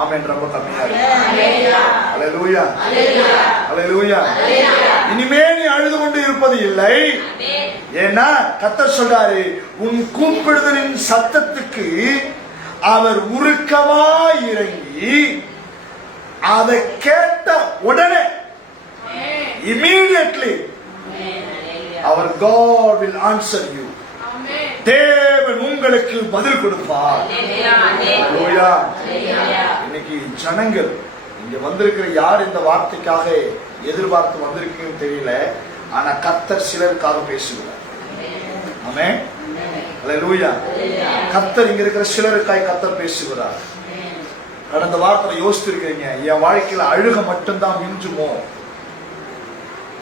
ஆமென். ரொம்ப கம்மியா அல்லேலூயா, அல்லேலூயா. இனிமே நீ அழுது கொண்டு இருப்பது இல்லை. ஏன்னா கர்த்தர் சொல்றாரு, உன் கூப்பிடுதலின் சத்தத்துக்கு அவர் உருக்கமாய் இறங்கி அதை கேட்ட உடனே immediately our God will answer you. தேவன் உங்களுக்கு பதில் கொடுப்பார். அல்லேலூயா. இன்னைக்கு ஜனங்கள் இங்க வந்திருக்கிற யார் இந்த வார்த்தைக்காக எதிர்பார்த்து வந்திருக்கீங்கன்னு தெரியல. ஆனா கர்த்தர் சிலருக்காக பேசுகிறார். ஆமென். அல்லேலூயா. கர்த்தர் இங்க இருக்கிற சிலருக்காய் கர்த்தர் பேசுகிறார். கடந்த வாரத்துல யோசிச்சிருக்கீங்க, என் வாழ்க்கையில அழுக மட்டும்தான் மிஞ்சுமோ,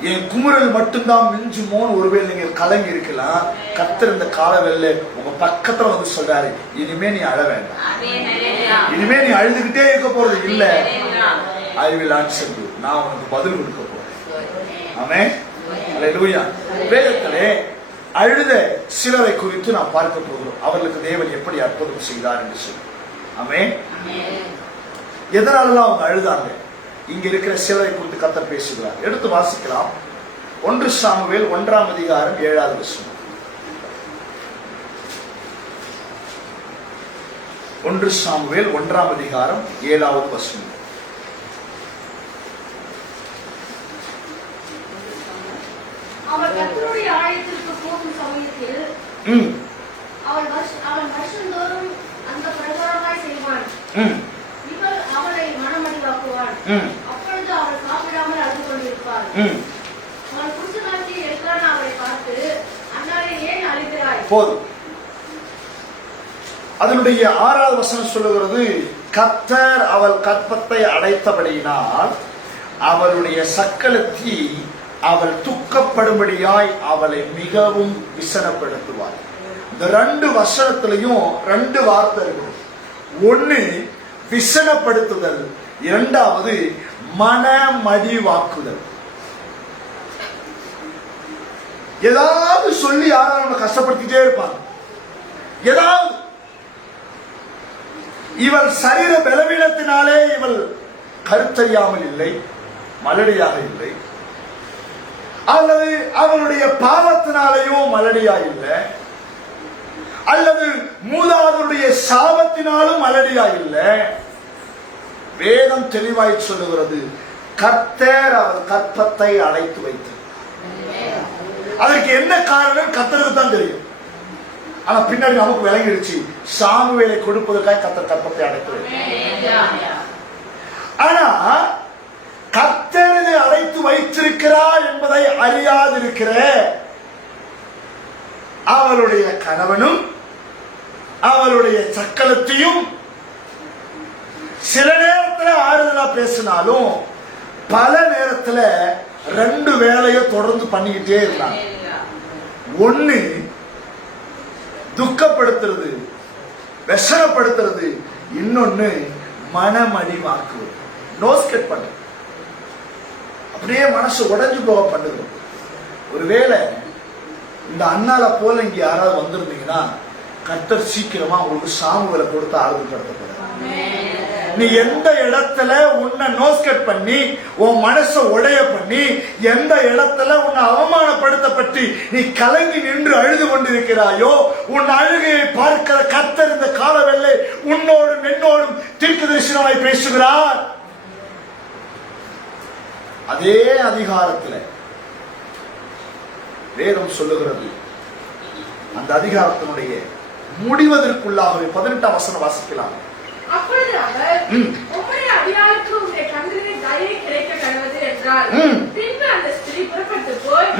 என் குமுறல் மட்டும்தான் மிஞ்சுமோன்னு ஒருவேளை நீங்க கலங்கி இருக்கலாம். கர்த்தர் இந்த காலவெல்ல உங்க பக்கத்துல வந்து சொல்றாரு, இனிமே நீ அழ வேண்டாம், இனிமே நீ அழுதுகிட்டே இருக்க போறது இல்ல. I will answer you. நான் உனக்கு பதில் கொடுக்க போறேன். ஆமென். அல்லேலூயா. வேதத்திலே அழுத சிலரை குறித்து நாம் பார்க்க போகிறோம். அவர்களுக்கு தேவன் எப்படி அற்புதம் செய்தார் என்று சொல்லி. ஆமென். எதனாலலாம் அவங்க அழுதாங்க? இங்க இருக்கிற சிலரை குறித்து கர்த்தர் பேசுகிறார். எடுத்து வாசிக்கலாம். 1 சாமுவேல் 1ஆம் அதிகாரம் 7வது வசனம். 1 சாமுவேல் 1ஆம் அதிகாரம் 7வது வசனம். அவர் கர்த்தருடைய ஆலயத்திற்கு போகும் சமயத்தில் அவன் வருஷந்தோறும் அந்த பிரகாரமாய் செய்வான். இவள் அவளை மனமடிவாக்குவான். அப்பொழுது அவள் சாப்பிடாமல் அழுது கொண்டிருப்பாள். அவன் புருஷனாகி எல்கானா அவளை பார்த்து, அன்னாரே ஏன் அழுகிறாய்? போதும். அதனுடைய 6வது வசனம் சொல்லுகிறது, கர்த்தர் அவள் கற்பத்தை அடைத்தபடியினால் அவளுடைய சக்களத்தி அவள் துக்கப்படும்படியாய் அவளை மிகவும் விசனப்படுத்துவார். இந்த 2 வசனத்திலையும் 2 வார்த்தை இருக்கு. ஒன்னு விசனப்படுத்துதல், 2வது மனமடிவாக்குதல். ஏதாவது சொல்லி யாராவது நம்ம கஷ்டப்படுத்திட்டே இருப்பாங்க. ஏதாவது இவள் சரீர பலவீனத்தினாலே இவள் கருத்தறியாமல் இல்லை, மலடியாக இல்லை, அல்லது அவளுடைய பாவத்தினாலேயும் மலடியா இல்லை, அல்லது மூதாதையருடைய சாபத்தினாலும் மலடியா இல்லை. வேதம் தெளிவாய் சொல்லுகிறது, கர்த்தர் அவள் கற்பத்தை அடைத்து வைத்தார். அதற்கு என்ன காரணம் கர்த்தருக்கு தான் தெரியும். ஆனா பின்னாடி நமக்கு விளங்கிடுச்சு, சாமுவேலை கொடுப்பதற்காக கர்த்தர் கற்பத்தை அடைத்து வைத்தார். ஆனா கர்த்தர் அடைத்து வைத்திருக்கிறார் என்பதை அறியாதிருக்கிற அவளுடைய கணவனும் அவளுடைய சக்களத்தையும் சில நேரத்துல ஆறுதலா பேசினாலும் பல நேரத்துல 2 வேலையை தொடர்ந்து பண்ணிக்கிட்டே இருந்தாங்க. ஒண்ணு துக்கப்படுத்துறது, விஷனப்படுத்துறது, இன்னொன்னு மனமடிவாக்குவது, நோஸ்கட் பண்றது, அப்படியே மனசு உடைஞ்சு போக பண்ணுது. ஒருவேளை இந்த அண்ணால போல இங்க யாராவது வந்திருந்தீங்கன்னா கர்த்தர் சீக்கிரமா உங்களுக்கு சாமுவேலை கொடுத்து ஆறுதல் படுத்தப்படுற. நீ எந்த இடத்துல உன்னை நோஸ்கட் பண்ணி உன் மனசை உடைய பண்ணி, எந்த இடத்துல உன்னை அவமானப்படுத்தப்பட்டு நீ கலங்கி நின்று அழுது கொண்டிருக்கிறாயோ, உன் அழுகையை பார்க்கிற கர்த்தர் இந்த காலவெல்லை உன்னோடும் என்னோடும் தீர்க்கதரிசனமாய் பேசுகிறார். அதே அதிகாரத்தில் வேதம் சொல்லுகிறது, அந்த அதிகாரத்தினுடைய முடிவதற்குள்ளாகவே 18ஆம் வசனம் வாசிக்கலாம். அப்பொழுது அவர், உம்முடைய அடியாளுக்கு உம்முடைய கண்களில் தயை கிடைக்க கடவுது என்றார். பின்பு அந்த ஸ்திரீ புறப்பட்டு போய்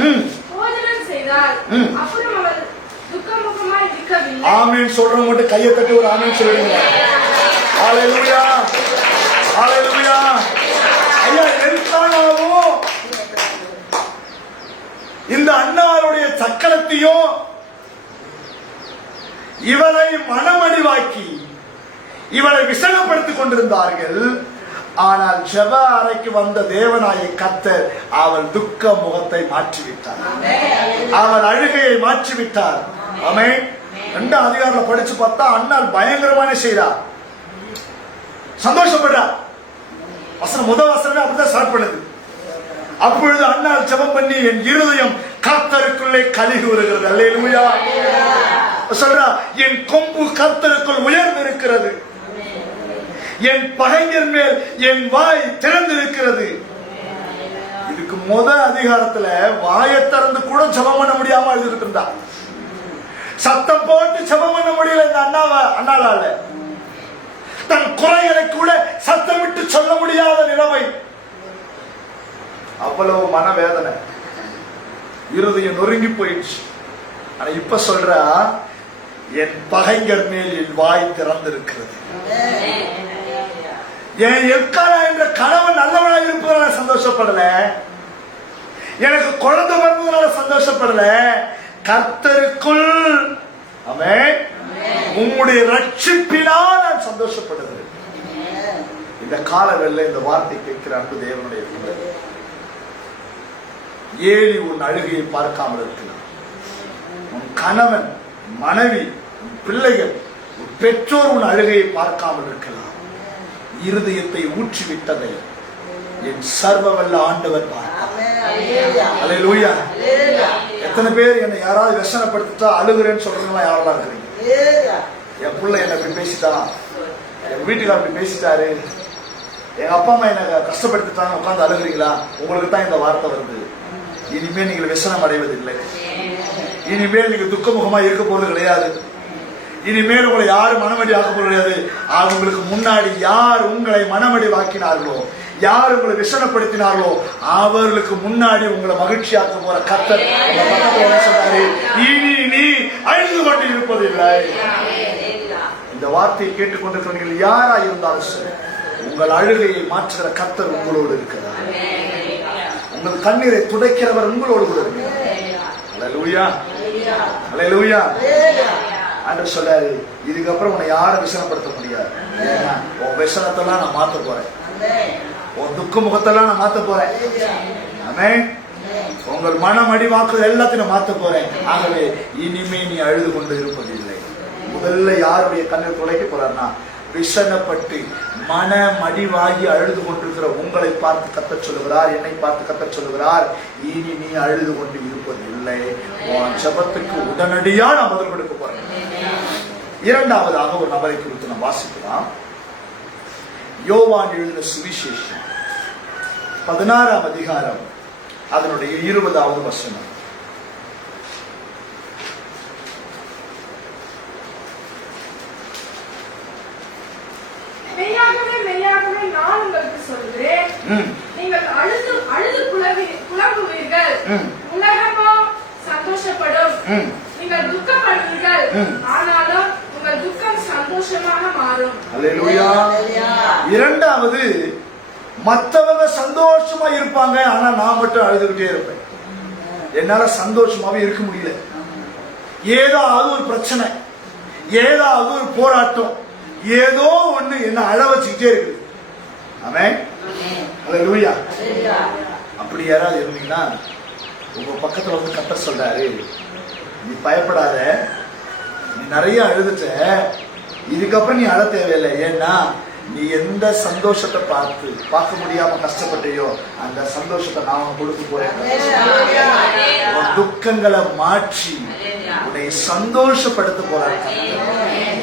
போஜனம் செய்தாள். அப்புறம் அவள் துக்கமுகமாய் இருக்கவில்லை. ஆமென் சொல்றவங்க மட்டும் கையை தட்டி ஒரு ஆமென் சொல்லுங்க. ஹalleluya ஹalleluya. ஐயா எல்கானாவோ இந்த அன்னாருடைய சக்கரத்தையும் இவரை மனமடிவாக்கி இவரை விசனப்படுத்திக் கொண்டிருந்தார்கள். ஆனால் ஜெப அறைக்கு வந்த தேவனாய கர்த்தர் அவள் துக்க முகத்தை மாற்றிவிட்டார், அவள் அழுகையை மாற்றிவிட்டார். ஆமென். 2ஆம் அதிகாரத்துல படிச்சு பார்த்தா அன்னாள் பயங்கரமான செய்றார், சந்தோஷப்படுறார். முதல் வசனமே அப்படிதான் ஸ்டார்ட் பண்ணுது. அப்பொழுது அன்னாள் ஜெபம் பண்ணி என் இருதயம் கர்த்தருக்குள்ளே கலிகு வருகிறது. அல்லேலூயா சொல்றா, என் கொம்பு கர்த்தருக்குள் உயர்ந்து இருக்கிறது, என் பகைஞர் மேல் என் வாய் திறந்திருக்கிறது. இதுக்கு அதிகாரத்துல வாயை திறந்து கூட ஜெபம் பண்ண முடியாம அழுதுட்டு இருந்தா, சத்தம் போட்டு ஜெபம் பண்ண முடியல இந்த அண்ணாவால. தன் குறைகளை கூட சத்தமிட்டு சொல்ல முடியாத நிலைமை, அவ்வளவு மனவேதனை, இருதயம் நொறுங்கி போயிடுச்சு. ஆனா இப்ப சொல்றா, என் பகைஞர் மேல் என் வாய் திறந்திருக்கிறது. என் எல்கானா என்ற கணவன் நல்லவனாக இருப்பதனால சந்தோஷப்படல, எனக்கு குழந்தை பிறந்ததுனால சந்தோஷப்படல, கர்த்தருக்குள் ஆமென் உம்முடைய ரட்சிப்பினால் நான் சந்தோஷப்படுகிறேன். இந்த காலவெல்ல இந்த வார்த்தை கேட்கிற அன்பு தேவனுடைய பிள்ளை, ஏலி உன் அழுகையை பார்க்காமல் இருக்கலாம், உன் கணவன் மனைவி உன் பிள்ளைகள் உன் பெற்றோர் உன் அழுகையை பார்க்காமல் இருக்கலாம். இருதயத்தை ஊற்றிவிட்டதை என் சர்வவல்ல ஆண்டவர் பார்க்கிறார். அல்லேலூயா. எத்தனை பேர் என்னை யாராவது व्यसனப்படுத்திட்டா அழுகிறேன்னு சொல்றவங்க யாரெல்லாம் இருக்கிறீங்க? என் பிள்ளை என்ன அப்படி பேசிட்டான், என் வீட்டுக்கு அப்படி பேசிட்டாரு, எங்க அப்பா அம்மா என்ன கஷ்டப்படுத்திட்டாங்க உட்கார்ந்து அழுகிறீங்களா? உங்களுக்கு தான் இந்த வார்த்தை வருது. இனிமேல் நீங்கள் व्यसனம் அடைவதில்லை, இனிமேல் நீங்க துக்கமுகமா இருக்க போறது கிடையாது, இனிமேல் உங்களை யாரும் மனமடி ஆக்க போறது கிடையாது. அவங்களுக்கு முன்னாடி யார் உங்களை மனமடி வாக்கினார்களோ, யார் உங்களை விசனப்படுத்தினார்களோ அவர்களுக்கு முன்னாடி உங்களை மகிழ்ச்சியாக்க போற கர்த்தர் சொன்னாரு, இனி நீ அழுது கொண்டு இருப்பதில்லை. இந்த வார்த்தையை கேட்டுக்கொண்டிருக்கிறவர்கள் யாரா இருந்தாலும் சரி, உங்கள் அழுகையை மாற்றுகிற கர்த்தர் உங்களோடு இருக்கிறார், உங்கள் கண்ணீரை துடைக்கிறவர் உங்களோடு கூட இருக்கிறார். அல்லேலூயா அல்லேலூயா. ஆண்டவர் சொல்றாரு, இதுக்கப்புறம் உன்னை யாரும் விசனப்படுத்த முடியாது. உன் விசனத்தெல்லாம் நான் மாத்த போறேன், உன் துக்க முகத்தெல்லாம் நான் மாத்த போறேன். ஆமென். உங்கள் மனம் அடிவாக்குதல் எல்லாத்தையும் மாத்த போறேன். ஆகவே இனிமே நீ அழுது கொண்டு இருப்பதில்லை. முதல்ல யாருடைய கண்ணீர் துடைக்க போறாருன்னா, விசனப்பட்டு மன மடிவாகி அழுது கொண்டிருக்கிற உங்களை பார்த்து கத்தச் சொல்லுகிறார், என்னை பார்த்து கத்தச் சொல்லுகிறார், இனி நீ அழுது கொண்டு இருப்பதில்லை. உன் ஜெபத்துக்கு உடனடியா நான் பதில் கொடுக்க போறேன். இரண்டாவதாக ஒரு நபரை குறித்து நாம் வாசிக்கலாம். யோவான் எழுதின சுவிசேஷம் 16ஆம் அதிகாரம் அதனுடைய 20வது வசனம். மெய்யாகவே மெய்யாகவே நான் உங்களுக்கு சொல்கிறேன், நீங்கள் அழுது புலம்புவீர்கள், உலகமோ சந்தோஷப்படும். நீங்கள் துக்கப்படுவீர்கள், ஆனாலும் உங்கள் துக்கம் சந்தோஷமாக மாறும். அல்லேலூயா. இரண்டாவது, மற்றவங்க சந்தோஷமா இருப்பாங்க, ஆனா நான் மட்டும் அழுதுகிட்டே இருப்பேன். என்னால சந்தோஷமாவே இருக்க முடியல. ஏதாவது ஒரு பிரச்சனை, ஏதாவது ஒரு போராட்டம், ஏதோ ஒண்ணு என்ன அழ வச்சுக்கிட்டே இருக்கு. ஆமென். அல்லேலூயா. அப்படி யாராவது இருந்தீங்கன்னா உங்க பக்கத்துல வந்து கர்த்தர் சொல்றாரு, நீ பயப்படாத, நீ நிறைய அழுதுட்ட, இதுக்கப்புறம் நீ அழ தேவையில்லை. ஏன்னா நீ எந்த சந்தோஷத்தை பார்க்க முடியாம கஷ்டப்பட்டியோ அந்த சந்தோஷத்தை நான் கொடுக்க போறேன். உன் துக்கங்களை மாற்றி உன்னை சந்தோஷப்படுத்த போறேன்.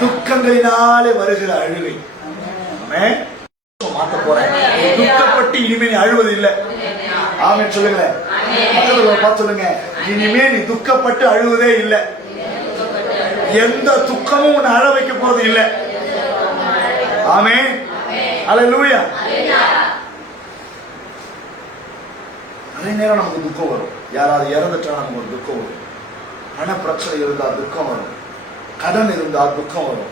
துக்கங்களினாலே வருகிற அழுகை மாத்த போறேன். துக்கப்பட்டு இனிமே நீ அழுவது இல்லை. ஆமென் சொல்லுங்க. பார்த்து சொல்லுங்க, இனிமே நீ துக்கப்பட்டு அழுவதே இல்லை. எந்த துக்கமும் உன்னை அழ வைக்க போறது இல்லை. ஆமென். அல்லேலூயா. நிறைய நேரம் நமக்கு துக்கம் வரும். யாராவது இறந்துட்டா நமக்கு ஒரு துக்கம் வரும். பண பிரச்சனை இருந்தா துக்கம் வரும், கடன் இருந்தா துக்கம் வரும்,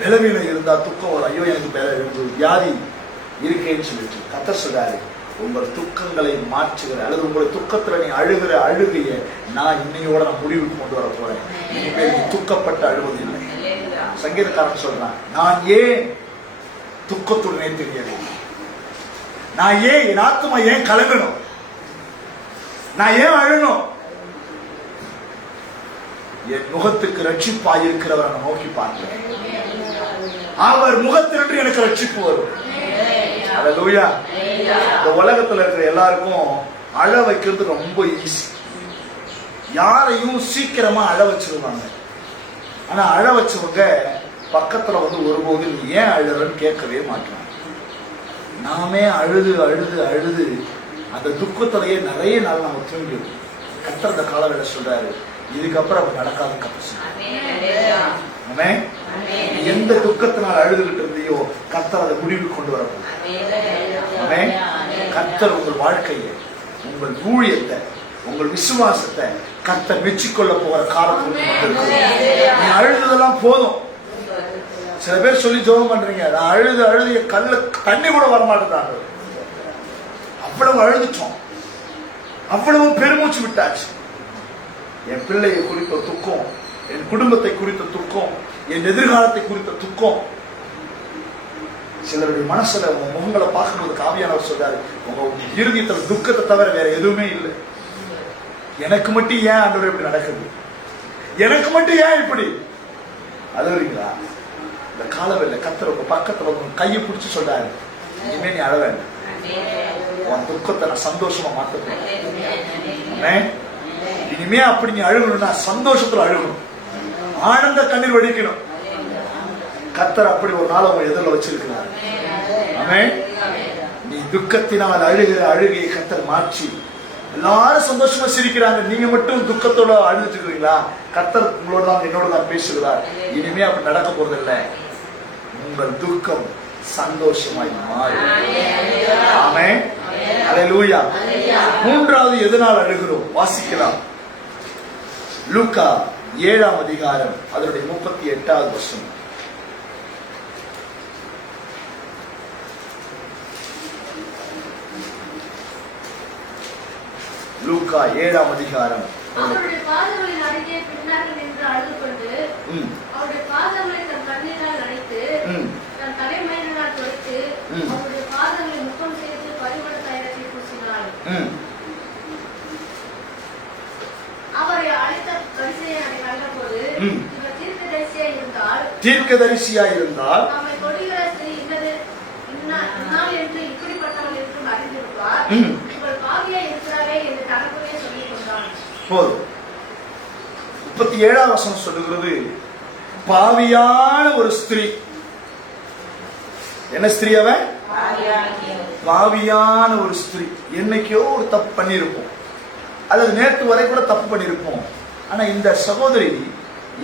பலவீனம் இருந்தா துக்கம் வரும். ஐயோ எனக்கு வியாதி இருக்கேன்னு சொல்லிட்டு கர்த்தர் சொல்றாரு, உங்கள் துக்கங்களை மாற்றுகிற அல்லது உங்கள் துக்கத்துல நீ அழுகிற அழுகைய நான் இன்னையோட நான் முடிவுக்கு கொண்டு வர போறேன். இனிமேல் நீ துக்கப்பட்டு அழுவதில்லை. சங்கீதக்காரன் சொல்றான், நான் ஏன் துக்கத்துடனே தெரியல, நான் ஏன் என் ஆத்மா ஏன் கலங்கணும், நான் ஏன் அழணும், என் முகத்துக்கு ரட்சிப்பாய் இருக்கிறவரை நான் நோக்கி பார்க்கிறேன், அவர் முகத்திலிருந்து எனக்கு ரட்சிப்பு வரும். அல்லேலூயா. இந்த உலகத்துல இருக்கிற எல்லாருக்கும் அழ வைக்கிறது ரொம்ப ஈஸி. யாரையும் சீக்கிரமா அழ வச்சிருவாங்க. ஆனா அழ வச்சவங்க பக்கத்துல வந்து ஒருபோது நீ ஏன் அழுறன்னு கேட்கவே மாட்டாங்க. நாமே அழுது அழுது அழுது அந்த துக்கத்திலேயே நிறைய நாள் நம்ம தூங்கிடுவோம். கர்த்தர் அந்த காலவேளை சொல்றாரு, இதுக்கப்புறம் அப்படி நடக்காத கப்பசி. எந்த துக்கத்தினால் அழுதுகிட்டு இருந்தியோ கர்த்தர் அதை முடிவுக்கு கொண்டு வர போறார். கர்த்தர் உங்கள் வாழ்க்கையை, உங்கள் ஊழியத்தை, உங்கள் விசுவாசத்தை கர்த்தர் மெச்சிக்கொள்ள போகிற காலத்துக்கு நீ அழுததெல்லாம் போதும். சில பேர் சொல்லி ஜெபம் பண்றீங்க, நான் அழுது அழுது கல்ல தண்ணி கூட வரமாட்டேன், அவ்வளவு அழுதுட்டோம், அவ்வளவு பெருமூச்சு விட்டாச்சு. என் பிள்ளையை குறித்த துக்கம், என் குடும்பத்தை குறித்த துக்கம், என் எதிர்காலத்தை குறித்த துக்கம். சிலருடைய மனசுல உங்க முகங்களை பார்க்கும்போது காவியானவர் சொல்றாரு, உங்க இருதயத்துல துக்கத்தை தவிர வேற எதுவுமே இல்லை. எனக்கு மட்டும் ஏன் ஆண்டவரே இப்படி நடக்குது, எனக்கு மட்டும் ஏன் இப்படி அழுகுறீங்களா? இந்த காலவெல்ல கர்த்தர் உங்க பக்கத்துல உங்க கையை பிடிச்சு சொல்றாரு, இனிமே நீ அழ வேண்டாம், உன் துக்கத்தை நான் சந்தோஷமா மாத்துறேன். இனிமே அப்படி நீ அழுகணும்னா சந்தோஷத்துல அழுகணும், ஆனந்த கண்ணீர் வடிக்கணும். கர்த்தர் அப்படி ஒரு நாள் உங்க எதிரில் வச்சிருக்கிறார். ஆமென். நீ துக்கத்தினால் அழுகிற அழுகையை கர்த்தர் மாற்றி எல்லாரும் சந்தோஷமா சிரிக்கிறாங்க, நீங்க மட்டும் துக்கத்தோட அழுதுட்டு இருக்கீங்களா? கர்த்தர் உங்களோட தான் என்னோட தான் பேசுகிறார். இனிமே அப்படி நடக்க போறது இல்லை. உங்கள் துக்கம் சந்தோஷமாய் மாறும். ஆமென். அல்லேலூயா. மூன்றாவது எதனால் அழுகிறோம் வாசிக்கலாம். லூக்கா 7ஆம் அதிகாரம் அதனுடைய 38வது வசனம். லூக்கா 7ஆம் அதிகாரம். அவருடைய பாதங்களின் அருகே பின்னாக நின்று அழுது கொண்டு அவருடைய பாதங்களை தன் கண்ணீரால் நனைத்து தன் தலைமயிரினால் துடைத்து அவருடைய பாதங்களை முத்தம் செய்து பரிமள தைலத்தை பூசினாள். அவரை அழைத்த பரிசேயனை கண்டபோது, இவர் தீர்க்கதரிசியாய் இருந்தால் நம்மை தொடுகிற ஸ்திரீ இன்னது இன்னாள் என்று இப்படிப்பட்டவள் என்றும் அறிந்திருப்பார். இவள் பாவியாய் இருக்கிறாரே என்று தனக்குள்ளே சொல்லிக் கொண்டான். போதும். 37ஆம் வசனம் சொல்லுகிறது, பாவியான ஒரு ஸ்திரீ. என்ன ஸ்திரீ அவ? பாவியான ஒரு ஸ்திரீ. என்னைக்கோ ஒரு தப்பு பண்ணியிருப்போம், அல்லது நேற்று வரை கூட தப்பு பண்ணியிருப்போம். ஆனா இந்த சகோதரி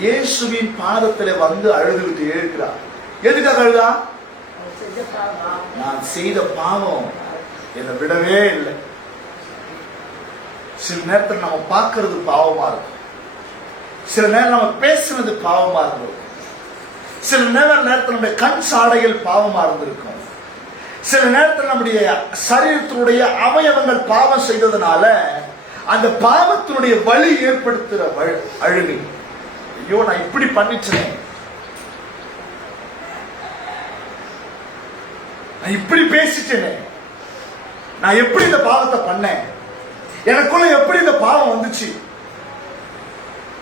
இயேசுவின் பாதத்துல வந்து அழுதுகிட்டு இருக்கிறார். எதுக்காக அழுதா? நான் செய்த பாவம் என்னை விடவே இல்லை. சில நேரத்தில் நம்ம பார்க்கறது பாவமா இருக்கும், சில நேரம் நம்ம பேசுறது பாவமா இருந்திருக்கும், சில நேரத்தில் நம்முடைய கண் சாடைகள் பாவமா இருந்திருக்கும், சில நேரத்தில் நம்முடைய சரீரத்தினுடைய அவயவங்கள் பாவம் செய்ததுனால அந்த பாவத்தினுடைய வலி ஏற்படுத்துற அழுகை. ஐயோ நான் இப்படி பண்ணிட்டேன், நான் இப்படி பேசிட்டேனே, நான் எப்படி இந்த பாவத்தை பண்ணேன், எனக்குள்ள எப்படி இந்த பாவம் வந்துச்சு.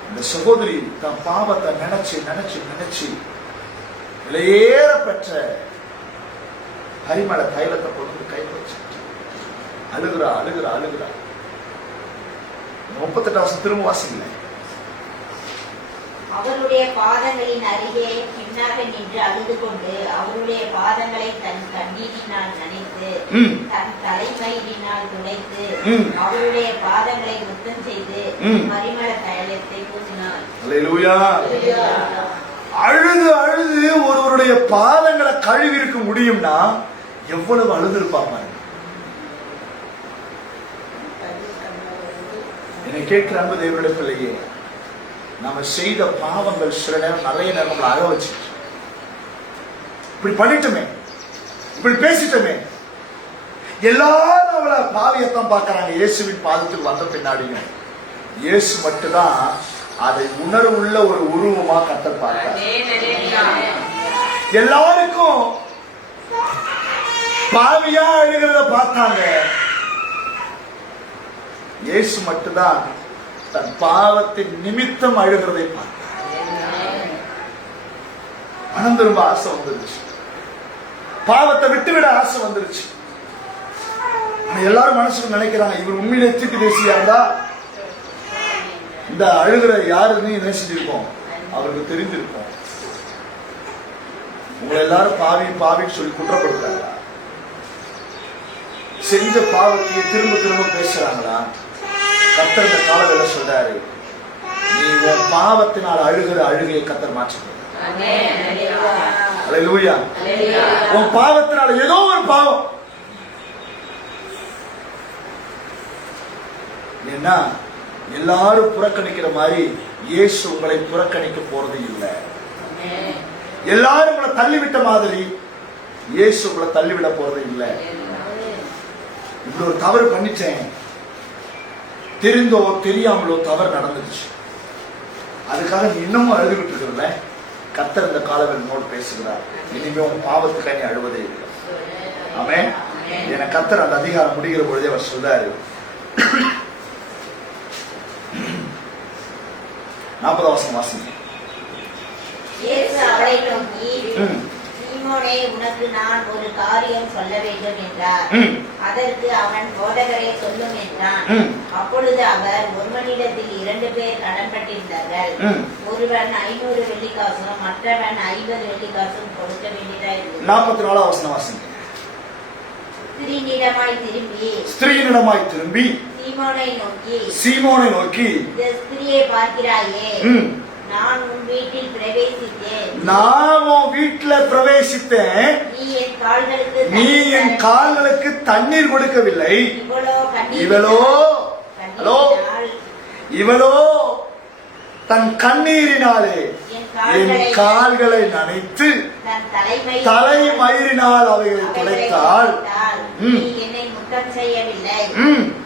இந்த சகோதரி தன் பாவத்தை நினைச்சு நினைச்சு நினைச்சு விலையேற பெற்ற பரிமள தைலத்தை கொண்டு கை வச்சு அழுகிறா அழுகிறா அழுகிறா. 38 வருஷம் திரும்ப வாசிக்கல. அவருடைய பாதங்களின் அருகே பின்னாக நின்று அழுது கொண்டு அவருடைய பாதங்களை தன் கண்ணீரினால் நனைத்து தன் தலைமயிரினால் துடைத்து அவருடைய பாதங்களை முத்தம் செய்து பரிமள தைலத்தை பூசினார். அல்லேலூயா. அழுது அழுது ஒருவருடைய பாதங்களை கழுவி இருக்க முடியும்னா எவ்வளவு அழுது இருப்பாங்க. என்னை கேட்கிற அன்பு தேவனுடைய பிள்ளையே, நாம செய்த பாவங்கள் சில நேரம் நிறைய நேரம் நம்மளை அழ வச்சு, இப்படி பண்ணிட்டோமே, இப்படி பேசிட்டோமே, எல்லாரும் அவளை பாவியத்தான் பார்க்கறாங்க. இயேசுவின் பாதத்துக்கு வந்த பின்னாடியும் இயேசு மட்டும்தான் அதை உணர்வுள்ள ஒரு உருவமா கர்த்தர் பார்க்கிறார். எல்லாருக்கும் பாவியா அழுகிறத பார்த்தாங்க. இயேசு மட்டும்தான் தன் பாவத்தின் நிமித்தம் அழுகிறதை பார்த்தார். மனம் திரும்ப ஆசை வந்துருச்சு, பாவத்தை விட்டுவிட ஆசை வந்துருச்சு. எல்லாரும் மனசுக்கு நினைக்கிறாங்க, இவர் உண்மையிலே தீர்க்க தேசியா இருந்தா இந்த அழுகிற யாருன்னு நினைச்சிருக்கோம், அவருக்கு தெரிந்திருக்கும். உங்களை எல்லாரும் பாவி பாவின்னு சொல்லி குற்றப்படுத்துறாங்களா? செஞ்ச பாவத்தையே திரும்ப திரும்ப பேசுறாங்களா? கர்த்தர் இந்த காலத்துல சொல்றாரு, நீ உன் பாவத்தினால் அழுகிற அழுகையை கர்த்தர் மாற்ற. அல்லேலூயா. உன் பாவத்தினால ஏதோ ஒரு பாவம், ஏன்னா எல்லாரும் புறக்கணிக்கிற மாதிரி இயேசு உங்களை புறக்கணிக்க போறது இல்லை. எல்லாரும் உங்களை தள்ளிவிட்ட மாதிரி இயேசு உங்களை தள்ளிவிட போறது இல்லை. இப்படி ஒரு தவறு பண்ணிட்டேன், தெரிந்தோ தெரியாமலோ தவறு நடந்துச்சு, அதுக்காக நீ இன்னமும் அழுதுகிட்டு இருக்கிற கர்த்தர் இந்த காலவில் நோட் பேசுகிறார். இனிமே உன் பாவத்துக்காக நீ அழுவதே இல்லை. ஆமென். என கர்த்தர் அந்த அதிகாரம் முடிகிற பொழுதே அவர் சொல்றாரு. 40 வசனம் வாசிங்க. இயேசு அவளை நோக்கி, சீமோனே, உனக்கு நான் ஒரு காரியம் சொல்ல வேண்டும் என்றார். அதற்கு அவன், போதகரே, சொல்லும் என்றான். அப்பொழுது அவர், ஒருவனிடத்தில் 2 பேர் கடன்பட்டிருந்தார்கள். ஒருவன் 500 வெள்ளிக்காசும் மற்றவன் 50 வெள்ளிக்காசும் கொடுக்க வேண்டியதாயிருந்தது. 44 வசனம் வாசிங்க. ஸ்திரீயினிடமாய் திரும்பி சீமோனை நோக்கி, இந்த ஸ்திரியை பார்க்கிறாயே, நான் உன் வீட்டில் பிரவேசித்தேன். நான் உன் வீட்டில் பிரவேசித்தேன். நீ என் கால்களுக்கு தண்ணீர் கொடுக்கவில்லை. இவளோ தன் கண்ணீரினாலே என் கால்களை நனைத்து தலைமயிரினால் அவைகளை துடைத்தாள். என்னை முத்தம் செய்யவில்லை.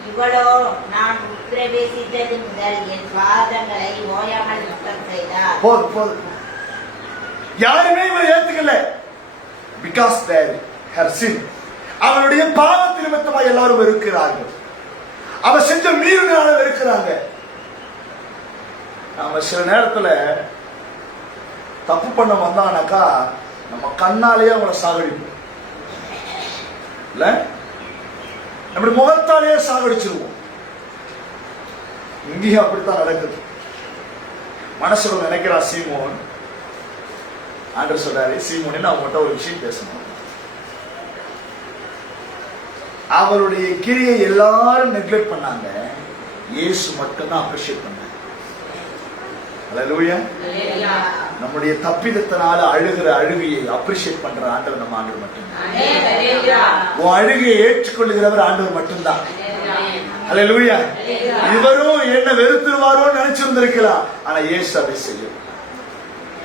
இவளோ நான் பிரவேசித்தது முதல் என் பாதங்களை ஓயாமல் முத்தம் செய்தார். போதும். யாருமே இவரை ஏத்துக்கல. Because that her sin. அவளுடைய பாவத்தின் நிமித்தமாக எல்லாரும் இருக்கிறார்கள். அவ செஞ்ச மீறினால இருக்கிறாங்க. நாம சில நேரத்துல தப்பு பண்ண வந்தானாக்கா நம்ம கண்ணாலேயே அவங்கள சாகடிப்போம் இல்ல, நம்ம முகத்தாலேயே சாகடிச்சிருவோம். இங்கேயும் அப்படித்தான் நடக்குது. மனசுல நினைக்கிறா சீமோன். ஆண்டவர் சொல்றாரு, சீமோன் அவங்ககிட்ட ஒரு விஷயம் பேசணும். அவருடைய கிரியை எல்லாரும் நெக்லெக்ட் பண்ணாங்க, இயேசு மட்டும்தான் அப்ரிஷியேட் பண்ணாங்க. அல்லேலூயா. நம்முடைய தப்பிதத்தினால அழுகிற அழுகையை அப்ரிஷியேட் பண்ற ஆண்டவர் நம்ம ஆண்டவர் மட்டும்தான். உன் அழுகையை ஏற்றுக்கொள்ளுகிறவர் ஆண்டவர் மட்டும்தான். அல்லேலூயா. இவரும் என்ன வெறுத்துருவாரோ நினைச்சிருந்திருக்கலாம், ஆனா இயேசு அதை செய்யும்.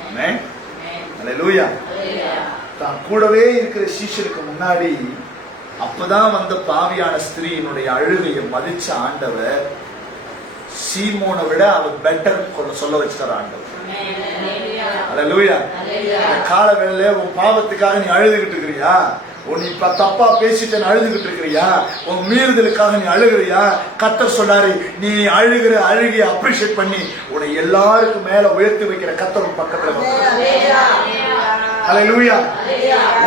ஆமென். அல்லேலூயா. தான் கூடவே இருக்கிற சீஷருக்கு முன்னாடி அப்பதான் வந்த பாவியான ஸ்திரீயினுடைய அழுகையை மதிச்ச ஆண்டவர் சீமோனை விட அவர் பெட்டர் சொல்ல வச்சுட்டார் ஆண்டவர். அல்லேலூயா. இந்த கால வேளையில உன் பாவத்துக்காக நீ அழுதுகிட்டு இருக்கிறியா? உன் இப்ப தப்பா பேசிட்டு அழுதுகிட்டு இருக்கிறியா? உன் மீறுதலுக்காக நீ அழுகிறியா? கர்த்தர் சொன்னாரு, நீ அழுகிற அழுகையை அப்ரிஷியேட் பண்ணி உன்னை எல்லாருக்கும் மேல உயர்த்தி வைக்கிற கர்த்தர் பக்கத்துல அல்லேலூயா.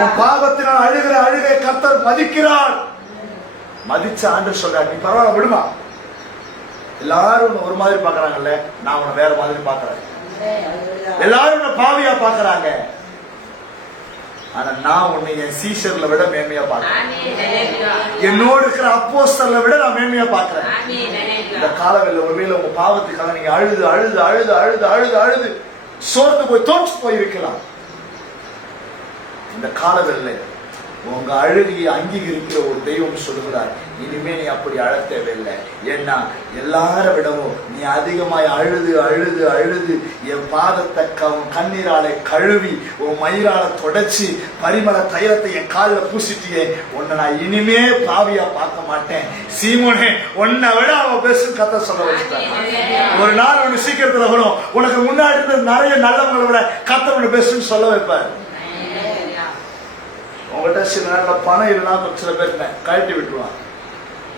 உன் பாவத்தினால் அழுகிற அழுகை கர்த்தர் மதிக்கிறார். மதிச்ச ஆண்டவர் சொல்றார், நீ பரவாயில்ல விடுமா. எல்லாரும் ஒரு மாதிரி பாக்குறாங்கல்ல, நான் உன்னை வேற மாதிரி பாக்குறேன். எல்லாரும் உன்னை பாவியா பாக்குறாங்க, ஆனா நான் உன்னை என் சீஷர்ல விட மேன்மையா பாக்குறேன். என்னோடு இருக்கிற அப்போஸ்தலரை விட நான் மேன்மையா பாக்குறேன். இந்த காலவெளியில ஒருவேளை உங்க பாவத்துக்காக நீங்க அழுது அழுது அழுது அழுது அழுது அழுது சோர்ந்து போய் தோற்று போயிருக்கலாம். இந்த காலவெளியில உங்க அழுகையை அங்கீகரிக்கிற ஒரு தெய்வம் சொல்லுகிறார், இனிமே நீ அப்படி அழ தேவையில்லை. ஏன்னா எல்லார விடவும் நீ அதிகமாய் அழுது அழுது அழுது என் பாதத்தை கண்ணீராலை கழுவி உன் மயிரால தொடச்சி பரிமள தைலத்தை என் காலில் பூசிட்டியே, உன்னை நான் இனிமே பாவியா பார்க்க மாட்டேன். சீமோனே, உன்னை விட அவன் பெஸ்ட் கத்த சொல்ல வச்சுட்டான். ஒரு நாள் ஒண்ணு சீக்கிரத்துல வரும், உனக்கு முன்னாடி இருந்த நிறைய நல்லவங்களை விட கத்த உன்னை பெஸ்ட்னு சொல்ல வைப்பார். உங்கள்கிட்ட சில நேரத்தில் பணம் இல்லைன்னா சில பேர் கழட்டி விட்டுருவாங்க,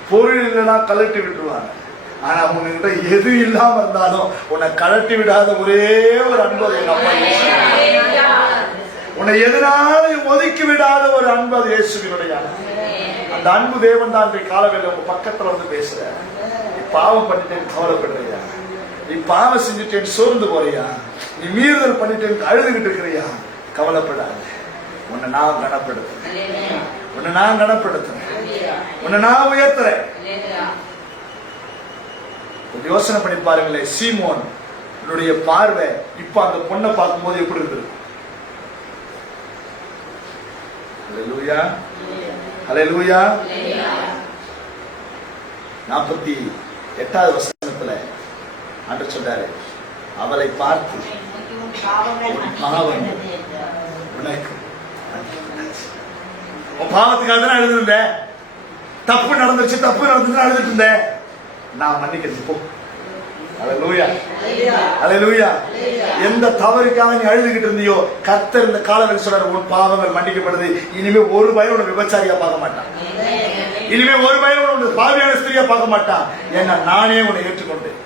பொருள் இல்லைன்னா கழட்டி விட்டுருவாங்க. ஆனா உங்ககிட்ட எது இல்லாம இருந்தாலும் உன்னை கழட்டி விடாத ஒரே ஒரு அன்பு எங்க அப்பா இயேசு. உன்னை எதனாலும் ஒதுக்கி விடாத ஒரு அன்பு இயேசுவினுடைய அந்த அன்பு தேவன் தான் இன்றைய காலவேளை உங்க பக்கத்துல வந்து பேசுற. நீ பாவம் பண்ணிட்டேன்னு கவலைப்படுறியா? நீ பாவம் செஞ்சுட்டேன்னு சோர்ந்து போறியா? நீ மீறுதல் பண்ணிட்டேன்னு அழுதுகிட்டு இருக்கிறியா? கவலைப்படாது. உன்னை நான் கனப்படுத்துறேன், உன்னை நான் கனப்படுத்துறேன், உன்னை நான் உயர்த்துறேன். யோசனை பண்ணி பாருங்களேன், சீமோன் பார்வை இப்ப அந்த பொண்ணை பார்க்கும் போது எப்படி இருந்தது? ஹல்லேலூயா, ஹல்லேலூயா. 48வது வசனத்துல ஆண்டவர் சொல்றாரு, அவளை பார்த்து பாவம் உனக்கு, உன் பாவத்துக்காக தான் எழுதிருந்தேன், தப்பு நடந்துச்சு தப்பு நடந்துச்சு அழுதுட்டு இருந்தேன், நான் மன்னிக்கிறது போ. ஹல்லேலூயா, ஹல்லேலூயா. எந்த தவறுக்காக நீ அழுதுகிட்டு இருந்தியோ கர்த்தர் இந்த காலத்தில் சொல்றாரு, உன் பாவங்கள் மன்னிக்கப்படுது. இனிமே ஒரு பயம் உன்னை விபச்சாரியா பார்க்க மாட்டான், இனிமே ஒரு பயம் உன்னை பாவியான ஸ்திரியா பார்க்க மாட்டான். ஏன்னா நானே உன்னை ஏற்றுக்கொண்டேன்.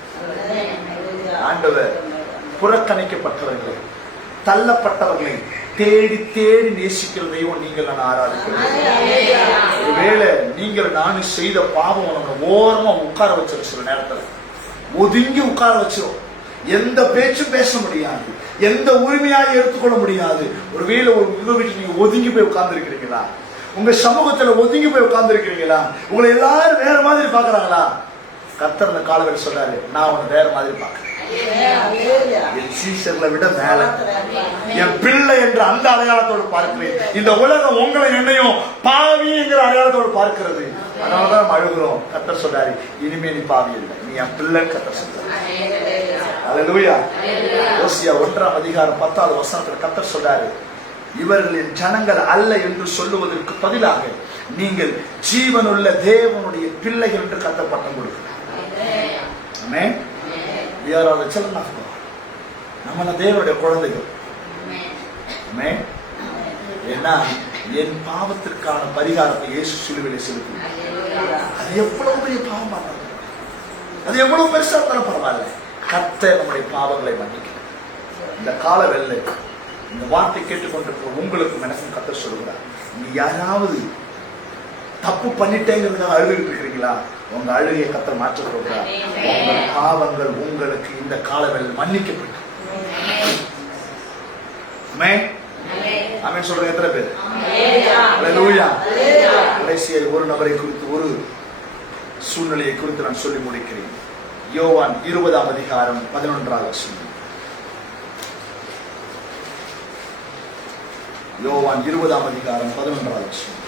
ஆண்டவர் புறக்கணிக்கப்பட்டவர்களை, தள்ளப்பட்டவர்களை தேடி தேடி நேசிக்கிறதையும் நீங்கள் நான் ஆராதிக்கிறேன். ஒருவேளை நீங்கள் நானும் செய்த பாவம் உனக்கு ஓரமா உட்கார வச்சிரு, சில நேரத்துல ஒதுங்கி உட்கார வச்சிரும். எந்த பேச்சும் பேச முடியாது, எந்த உரிமையாக எடுத்துக்கொள்ள முடியாது. ஒருவேளை உங்க வீட்டில் நீங்க ஒதுங்கி போய் உட்கார்ந்து இருக்கிறீங்களா? உங்க சமூகத்துல ஒதுங்கி போய் உட்கார்ந்து இருக்கிறீங்களா? உங்களை எல்லாரும் வேற மாதிரி பாக்குறாங்களா? கர்த்தர் அந்த காலவெளி சொல்றாரு, நான் உன்னை வேற மாதிரி பாக்குறேன். என் சீசர்களை விட மேல என் பிள்ளை என்ற அந்த அடையாளத்தோடு பார்க்கிறேன். இந்த உலகம் உங்களை என்னையும் பாவி என்கிற அடையாளத்தோடு பார்க்கிறது. அதனாலதான் நம்ம அழுகிறோம். கர்த்தர் சொல்றாரு, இனிமே நீ பாவி இல்லை, நீ என் பிள்ளைன்னு கர்த்தர் சொல்றாரு. ஹல்லேலூயா. ஓசியா 1ஆம் அதிகாரம் 10வது வசனத்துல கர்த்தர் சொல்றாரு, இவர்களின் ஜனங்கள் அல்ல என்று சொல்லுவதற்கு பதிலாக நீங்கள் ஜீவனுள்ள தேவனுடைய பிள்ளைகள் என்று கர்த்தர் பட்டம் கொடுக்கிறார். ஆமென். We are all the children of God. நம்ம தேவனுடைய குழந்தைகள். ஆமென். ஏன்னா என் பாவத்திற்கான பரிகாரத்தை இயேசு சிலுவையிலே செலுத்தினார். அது எவ்வளவு பெரிய பாவமா இருந்தாலும், அது எவ்வளவு பெருசா இருந்தாலும் பரவாயில்ல, கர்த்தர் நம்முடைய பாவங்களை மன்னிக்கிறார். இந்த கால வெள்ளை இந்த வார்த்தை கேட்டுக்கொண்டிருக்கிற உங்களுக்கும் எனக்கும் கர்த்தர் சொல்லுகிறார், நீ யாராவது தப்பு பண்ணிட்டேங்கிறதுக்காக அழுதுகிட்டு இருக்கிறீங்களா? உங்க அழுகையை கர்த்தர் மாற்ற போகிறார். உங்கள் பாவங்கள் உங்களுக்கு இந்த காலவெளியில் மன்னிக்கப்பட்டு. ஆமென் சொல்றேன். எத்தனை பேர்? ஹல்லேலூயா. கடைசியாக ஒரு நபரை குறித்து, ஒரு சூழ்நிலையை குறித்து நான் சொல்லி முடிக்கிறேன். யோவான் 20ஆம் அதிகாரம் 11வது வசனம். யோவான் 20ஆம் அதிகாரம் 11வது வசனம்.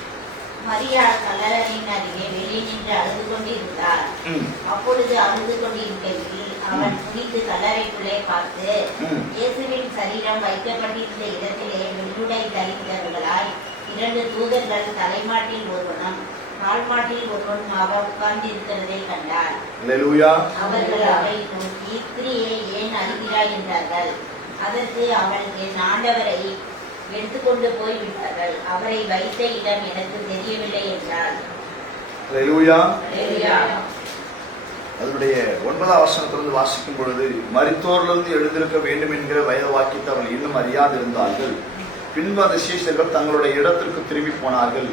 மரியாள் கல்லறையின் அருகே வெளியே நின்று அழுது கொண்டிருந்தார். அப்பொழுது அழுது கொண்டிருக்கையில் அவன் குனிந்து கல்லறைக்குள்ளே பார்த்து, இயேசுவின் சரீரம் வைக்கப்பட்டிருந்த இடத்திலே வெள்ளுடை தரித்தவர்களாய் 2 தூதர்கள் தலைமாட்டில் ஒருவனும் கால்மாட்டில் ஒருவனுமாக உட்கார்ந்து இருக்கிறதை கண்டார். அவர்கள் அவரை நோக்கி, ஸ்திரீயே, ஏன் அழுகிறாய் என்றார்கள். அதற்கு அவள், என் ஆண்டவரை எடுத்துக்கொண்டு போய் விட்டார்கள், அவரை வைத்த இடம் எனக்கு தெரியவில்லை என்றார். அதனுடைய 9ஆம் வசனத்திலிருந்து வாசிக்கும் பொழுது, மரித்தோரிலிருந்து எழுந்திருக்க வேண்டும் என்கிற வயது வாக்கியத்தை அவர்கள் இன்னும் அறியாதிருந்தார்கள். பின்பு அந்த சீஷர்கள் தங்களுடைய இடத்திற்கு திரும்பி போனார்கள்.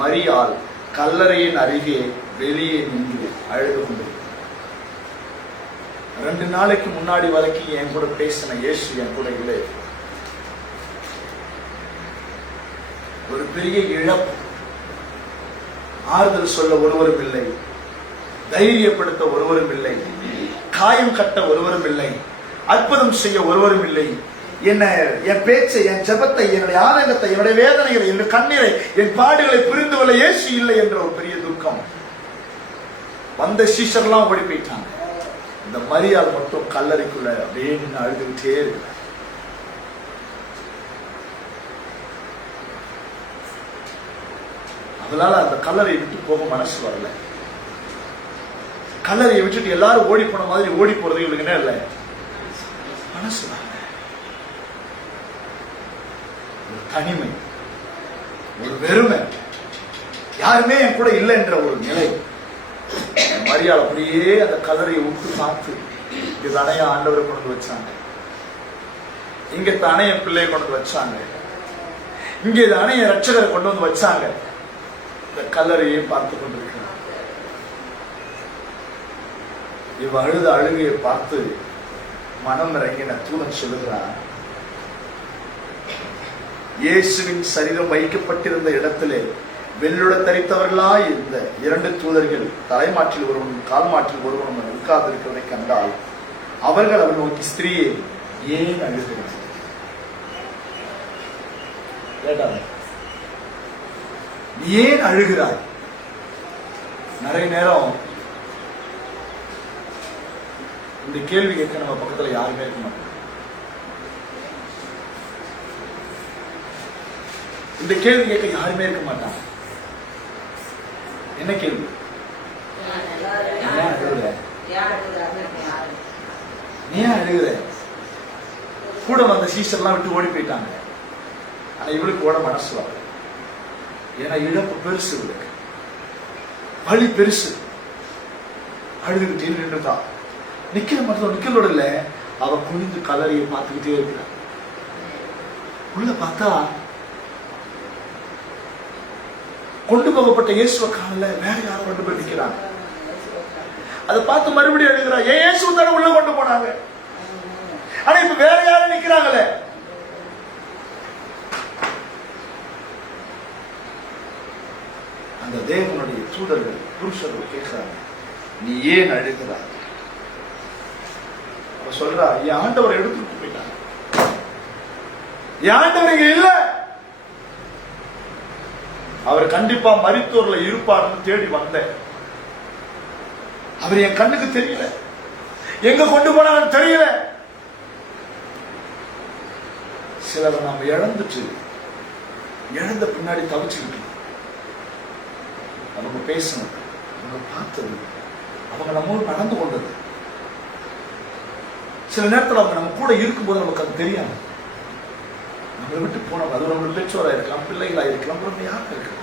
மரியாள் கல்லறையின் அருகே வெளியே நின்று அழுது கொண்டு. 2 நாளைக்கு முன்னாடி வரைக்கும் என் கூட பேசின இயேசு என் கூட இல்லை. ஒரு பெரிய இழப்பு. ஆறுதல் சொல்ல ஒருவரும் இல்லை, தைரியப்படுத்த ஒருவரும் இல்லை, காயம் கட்ட ஒருவரும் இல்லை, அற்புதம் செய்ய ஒருவரும் இல்லை. என் பேச்சை, என் ஜெபத்தை, என்னுடைய ஆனந்தத்தை, என்னுடைய வேதனைகளை, என்னுடைய கண்ணீரை, என் பாடுகளை புரிந்து கொள்ள இயேசு இல்லை என்ற ஒரு பெரிய துக்கம். வந்த சீஷர்லாம் ஓடி போயிட்டாங்க. இந்த மரியாள் மட்டும் கல்லறைக்குள்ள அப்படியே நின்று அழுதுகிட்டே இருக்கு. அதனால அந்த கல்லறையை விட்டு போக மனசு வரல. கல்லறையை விட்டுட்டு எல்லாரும் ஓடி போன மாதிரி ஓடி போறது இவளுக்கு என்ன இல்லை, மனசு வரல. ஒரு தனிமை, ஒரு வெறுமை, யாருமே என் கூட இல்லை என்ற ஒரு நிலை. மரியாள் அப்படியே அந்த கல்லறையை விட்டு பார்த்து, இங்க தானே ஆண்டவரை கொண்டு வந்து வச்சாங்க, இங்க தானே என் பிள்ளையை கொண்டு வந்து வச்சாங்க, இங்கே தானே என் ரட்சகரை கொண்டு வந்து வச்சாங்க. இந்த கல்லறையை பார்த்து கொண்டிருக்கிறார். இவ அழுத அழுகையை பார்த்து மனம் இறங்கின தூதன் சொல்லுகிறார், இயேசுவின் சரீரம் வைக்கப்பட்டிருந்த இடத்திலே வெள்ளுட தரித்தவர்களாய் இருந்த 2 தூதர்கள் தலைமாற்றில் ஒருவனும் கால் மாற்றில் ஒருவனும் உட்கார்ந்திருக்கிறதை கண்டால் அவர்கள் அவன் நோக்கி, ஸ்திரீயே ஏன் அழுகிறார்? ஏன் அழுகிறாய்? நிறைய நேரம் இந்த கேள்வி கேட்க நம்ம பக்கத்துல யாருமே இருக்க மாட்டோம். இந்த கேள்வி கேட்க யாருமே இருக்க மாட்டாங்க. என்ன கேள்வி? ஏன் அழுகுற? கூட வந்த சீசர்லாம் விட்டு ஓடி போயிட்டாங்க. ஆனா இவளுக்கு ஓட மனசு வரல. ஏன்னா இழப்பு பெருசு, இவளுக்கு வலி பெருசு. அழுதுகிட்டே நின்றுதா. நிக்கிற மட்டும் நிக்கிறதோட இல்ல, அவ குனிந்து கல்லறையை பார்த்துக்கிட்டே இருக்கிறான். உள்ள பார்த்தா கொண்டு போகப்பட்ட இயேசுவை காணல, வேற யாரும் கொண்டு போய் நிக்கிறாங்க. அதை பார்த்து மறுபடியும் எழுதுறா, ஏன் இயேசு தானே உள்ள கொண்டு போனாங்க, ஆனா இப்ப வேற யாரும் நிக்கிறாங்களே. அந்த தேவனுடைய தூதர்கள் புருஷர்கள் கேட்கிறாங்க, நீ ஏன் அழுகிறாய்? அவ சொல்றா, என் ஆண்டவரை எடுத்துட்டு போயிட்டாங்க, என் ஆண்டவர் இங்க இல்ல, அவர் கண்டிப்பா மரித்தோர்ல இருப்பாருன்னு தேடி வந்தேன், அவர் என் கண்ணுக்கு தெரியல, எங்க கொண்டு போனாங்கன்னு தெரியல. சிலர் நம்ம இழந்துட்டு இழந்த பின்னாடி தவிச்சுக்கிட்டு அவங்க பேசணும், அவங்க பார்த்தது, அவங்க நம்மோடு நடந்து கொண்டது, சில நேரத்தில் அவங்க நம்ம கூட இருக்கும்போது நமக்கு அது தெரியாது. நம்மளை விட்டு போனவங்க, அது நம்மளோட பெற்றோரா இருக்கலாம், பிள்ளைகளா இருக்கலாம், ரொம்ப யாரும் இருக்கு.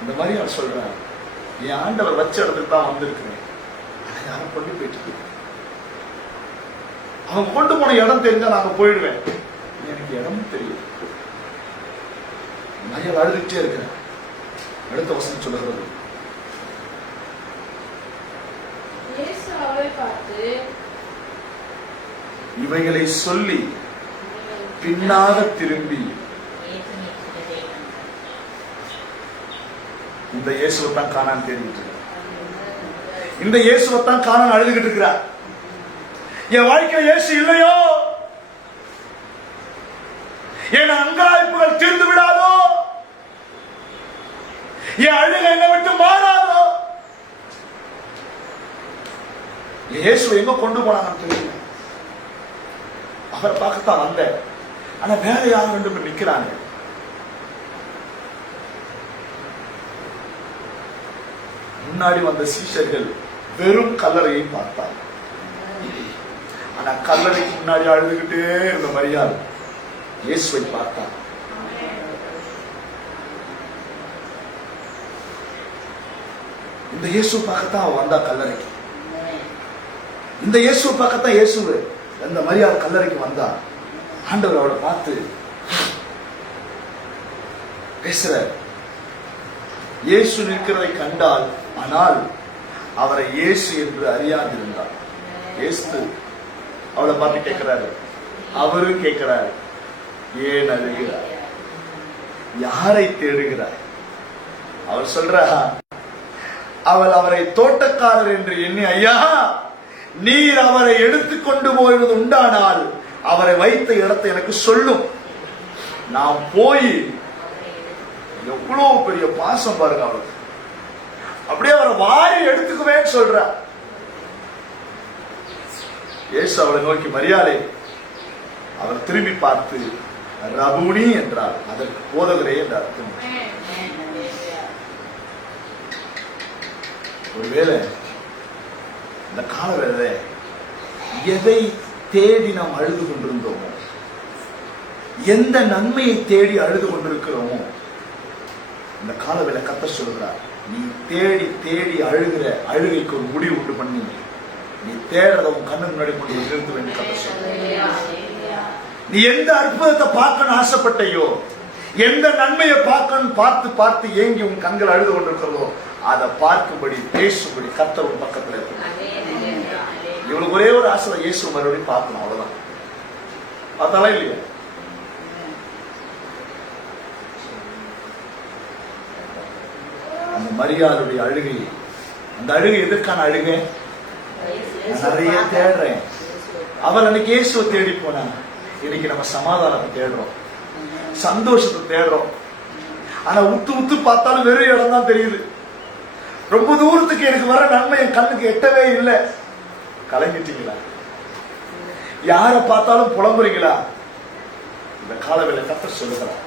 இந்த மாதிரி அவர் சொல்றாரு, என் ஆண்டவர் வச்ச இடத்துக்கு தான் வந்திருக்கிறேன், அதை யாரும் கொண்டு போயிட்டு அவங்க கொண்டு போன இடம் தெரிஞ்சா நாங்க போயிடுவேன், எனக்கு இடமும் தெரியும். மரியாள் அழுதுகிட்டே இருக்கிறேன். அடுத்த வசனம் சொல்லுகிறது, இயேசு அவரை பார்த்து, இவைகளை சொல்லி பின்னாக திரும்பி இந்த இயேசுவைத்தான் காணான்னு தேடிட்டு இருக்க, இந்த இயேசுவைத்தான் காணான்னு அழுதுகிட்டு இருக்கிறார். என் வாழ்க்கையில் இயேசு இல்லையோ, என் அங்காய்ப்புகள் தீர்ந்து விடாதோ, என் அழுகை என்னை விட்டு மாறாதோ, இயேசு எங்க கொண்டு போனாங்கன்னு தெரியல. அவரை பார்க்கத்தான் வந்தேன், ஆனா வேற யாரும் 2 பேர் நிக்கிறாங்க. முன்னாடி வந்த சீஷர்கள் வெறும் கல்லறையை பார்த்தாங்க, ஆனா கல்லறைக்கு முன்னாடி அழுதுகிட்டே இருந்த மரியாள் இயேசுவை பார்த்தார். இந்த இயேசு பார்க்கத்தான் வந்தா கல்லறைக்கு, இந்த இயேசு பார்க்கத்தான் இயேசு அந்த மரியாள் கல்லறைக்கு வந்தா. ஆண்டவர் அவளை பார்த்து பேசுற, இயேசு நிற்கிறதை கண்டால், ஆனால் அவரை இயேசு என்று அறியாதிருந்தார். இயேசு அவளை பார்த்து கேட்கிறாரு, அவரும் கேட்கிறாரு, ஏன் அழுகிறார், யாரை தேடுகிறார்? அவர் சொல்ற, அவள் அவரை தோட்டக்காரர் என்று எண்ணி, ஐயா நீர் அவரை எடுத்துக்கொண்டு போவது உண்டானால் அவரை வைத்த இடத்தை எனக்கு சொல்லும். நான் போய் எவ்வளவு பெரிய பாசம் பாருங்க அவருக்கு. அப்படியே அவரை வாரி எடுத்துக்குவேன்னு சொல்ற. இயேசு அவளை நோக்கி மரியாதை. அவர் திரும்பி பார்த்து ரபூனி என்றார். அதற்கு போதகரே என்ற அர்த்தம். ஒருவேளை இந்த காலவேளை எதை தேடி நாம் அழுது கொண்டிருந்தோமோ, எந்த நன்மையை தேடி அழுது கொண்டிருக்கிறோமோ, இந்த காலவேளை கர்த்தர் சொல்கிறார், நீ தேடி தேடி அழுகிற அழுகைக்கு ஒரு முடிவு உண்டு பண்ணி நீ தேடுறத உன் கண்ணு முன்னாடி கொண்டு நிறுத்து வேண்டும் கர்த்தர் சொல்கிறார். நீ எந்த அற்புதத்தை பார்க்கணும் ஆசைப்பட்டையோ, எந்த நன்மையை பார்க்கணும் பார்த்து பார்த்து ஏங்கி உன் கண்கள் அழுது கொண்டிருக்கிறதோ, அதை பார்க்கும்படி பேசும்படி கர்த்தர் உன் பக்கத்துல இருக்கு. இவளுக்கு ஒரே ஒரு ஆசை, இயேசு மறுபடியும் பார்க்கணும், அவ்வளவுதான். பார்த்தாலா இல்லையா? அந்த மரியாளுடைய அழுகை, அந்த அழுகை எதற்கான அழுகை? நிறைய தேடுறேன். அவர் அன்னைக்கு இயேசுவை தேடி போனாங்க. இன்னைக்கு நம்ம சமாதானத்தை தேடுறோம், சந்தோஷத்தை தேடுறோம். ஆனா உத்து உத்து பார்த்தாலும் வெறும் இடம் தான் தெரியுது. ரொம்ப தூரத்துக்கு எனக்கு வர நன்மை என் கண்ணுக்கு எட்டவே இல்லை. கலங்கிட்டீங்களா? யார பார்த்தாலும் புலம்புறீங்களா? இந்த காலவேளை கர்த்தர் சொல்லுகிறார்,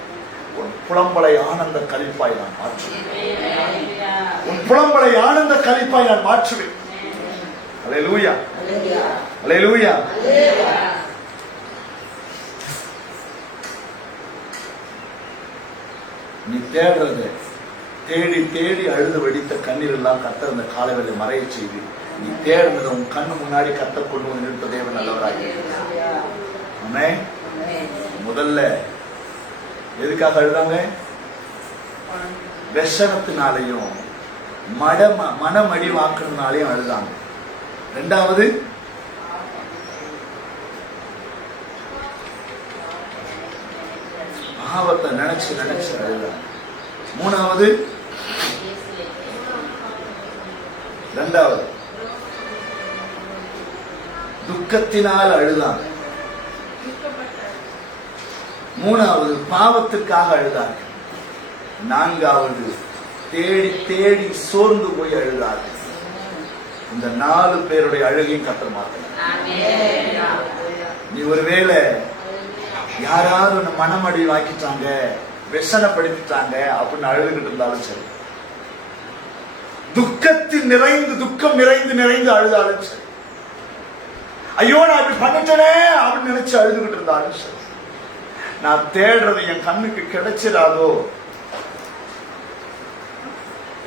உன் புலம்பலை ஆனந்த களிப்பாய் நான் மாற்றுவேன். உன் புலம்பலை ஆனந்த களிப்பாய் நான் மாற்றுவேன். அல்லேலூயா, அல்லேலூயா. நீ தேடுறது, தேடி தேடி அழுது வெடித்த கண்ணீர் எல்லாம் கர்த்தர் இந்த காலவேளை மறைய செய்து நீ தேடுறத உன் கண்ணு முன்னாடி கர்த்தர் கொண்டு வந்து நிறுத்த தேவன் நல்லவராக. ஆமென். முதல்ல எதுக்காக அழுதாங்க? விஷனத்தினாலையும் மனமடிவாக்குறதுனாலையும் அழுதாங்க. ரெண்டாவது பாவத்தை நினைச்சு நினைச்சு அழுதாங்க. மூணாவது துக்கத்தினால் அழுதாங்க. மூணாவது பாவத்துக்காக அழுதாங்க. நான்காவது தேடி தேடி சோர்ந்து போய் அழுதார்கள். இந்த 4 பேருடைய அழுகையும் கர்த்தர் மாத்தினார். நீ ஒருவேளை யாராவது உன்னை மனமடி வாக்கிட்டாங்க, வெசனப்படுத்திட்டாங்க அப்படின்னு அழுதுகிட்டு இருந்தாலும் சரி, துக்கம் நிறைந்து நிறைந்து அழுதாலும் சரி, ஐயோ நான் இப்படி பண்ணிட்டேனே அப்படின்னு நினைச்சு அழுதுகிட்டு இருந்தாலும் சரி, நான் தேடுறது என் கண்ணுக்கு கிடைச்சிடாதோ,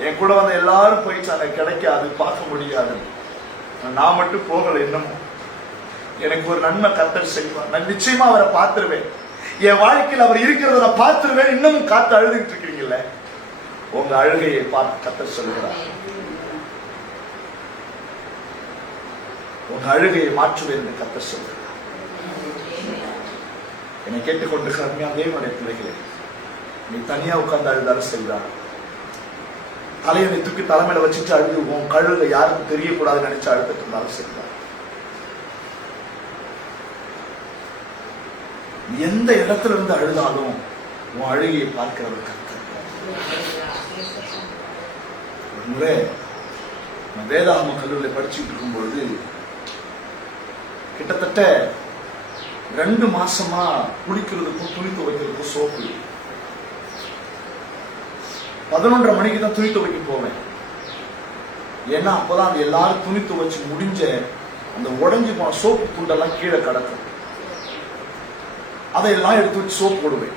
என் கூட வந்த எல்லாரும் போயிட்டாங்க, கிடைக்காது, பார்க்க முடியாது, நான் மட்டும் போகல, இன்னமும் எனக்கு ஒரு நன்மை கர்த்தர் செய்வார், நான் நிச்சயமா அவரை பார்த்துருவேன், என் வாழ்க்கையில் அவர் இருக்கிறத நான் பார்த்துருவேன், இன்னமும் காத்து அழுதுகிட்டு இருக்கிறீங்கல்ல, உங்க அழுகையை பார்த்து கர்த்தர் சொல்கிறார், உங்க அழுகையை மாற்றுவேன் என்று கர்த்தர் சொல்கிறார். என்னை கேட்டுக்கொண்டு கருமையாக தேவனுடைய பிள்ளைகளே, நீ தனியா உட்கார்ந்து அழுதாலும் செய்தார், தலையை தூக்கி தலைமையில வச்சுட்டு அழுது உன் கழுத யாருக்கும் தெரியக்கூடாதுன்னு நினைச்சு அழுதுட்டு இருந்தாலும் செய்தார். எந்த இடத்துல இருந்து அழுதாலும் உன் அழுகையை பார்க்கிறவர் கர்த்தர். ஒரு முறை நான் வேதாகம கல்லூரியில் படிச்சுட்டு இருக்கும் பொழுது கிட்டத்தட்ட 2 மாசமா குளிக்கிறதுக்கும் துணி துவைக்கிறதுக்கும் சோப்பு 11:30 மணிக்கு தான் துணி துவைக்க போவேன். ஏன்னா அப்பதான் அந்த எல்லாரும் துணி துவைச்சு முடிஞ்ச அந்த உடைஞ்சு போன சோப்பு துண்டெல்லாம் கீழே கிடக்கும், அதையெல்லாம் எடுத்து வச்சு சோப்பு போடுவேன்.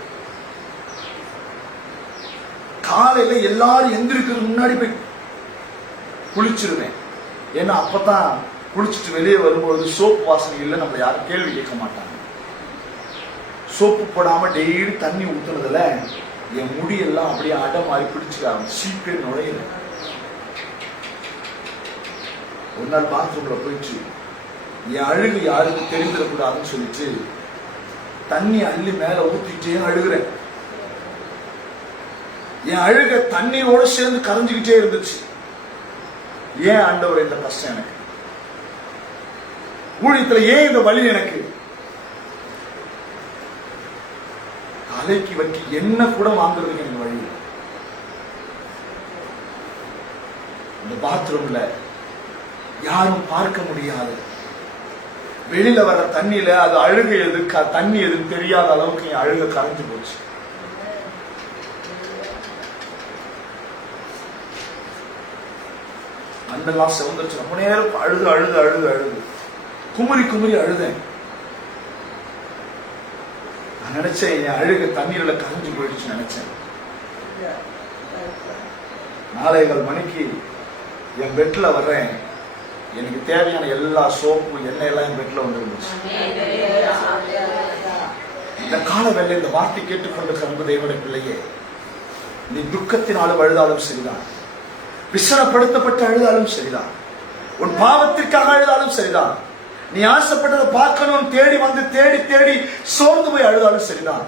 காலையில எல்லாரும் எந்திரிக்கிறதுக்கு முன்னாடி போய் குளிச்சிருவேன். ஏன்னா அப்பதான் குளிச்சுட்டு வெளியே வரும்பொழுது சோப்பு வாசனை இல்லை, நம்ம யாரும் கேள்வி கேட்க மாட்டாங்க. சோப்பு போடாம டெய்லி தண்ணி ஊத்துனதுல என் முடியெல்லாம் அப்படியே அடை மாதிரி பிடிச்சிக்காம சீப்பே நுழையில. ஒரு நாள் பாத்ரூம்ல போயிட்டு என் அழுகு யாருக்கும் தெரிந்துடக்கூடாதுன்னு சொல்லிட்டு தண்ணி அள்ளி மேல ஊத்திட்டே அழுகிறேன். என் அழுக தண்ணியோட சேர்ந்து கரைஞ்சுக்கிட்டே இருந்துச்சு. ஏன் ஆண்டவர் இந்த கஷ்டம் எனக்கு? ஊழியத்துல ஏன் இந்த வலி எனக்கு? தலைக்கு வச்சு என்ன கூட வாங்குறதுக்கு எனக்கு வழி இல்லை. இந்த பாத்ரூம்ல யாரும் பார்க்க முடியாது, வெளியில வர தண்ணியில அது அழுகை எது தண்ணி எதுன்னு தெரியாத அளவுக்கு என் அழுகை கரைஞ்சு போச்சு. மண்ணெல்லாம் செவந்துருச்சு. ரொம்ப நேரம் அழுது அழுது அழுது அழுது குமுறி குமுறி அழுதேன். நான் நினைச்சேன் என் அழுகை தண்ணீர்ல கரைஞ்சு போயிடுச்சு நினைச்சேன். 4:15 மணிக்கு என் பெட்ல வர்றேன். எனக்கு தேவையான எல்லா சோப்பு எண்ணெய் எல்லாம் என் பெட்ல வந்துருந்துச்சு. இந்த கால வேலை இந்த வார்த்தை கேட்டுக்கொண்டு அன்பு தேவனுடைய பிள்ளையே, நீ துக்கத்தினாலும் அழுதாலும் சரிதான், விசனப்படுத்தப்பட்டு அழுதாலும் சரிதான், உன் பாவத்திற்காக அழுதாலும் சரிதான், நீ ஆசைப்பட்டதை பார்க்கணும் தேடி வந்து தேடி தேடி சோர்ந்து போய் அழுதாலும் சரிதான்,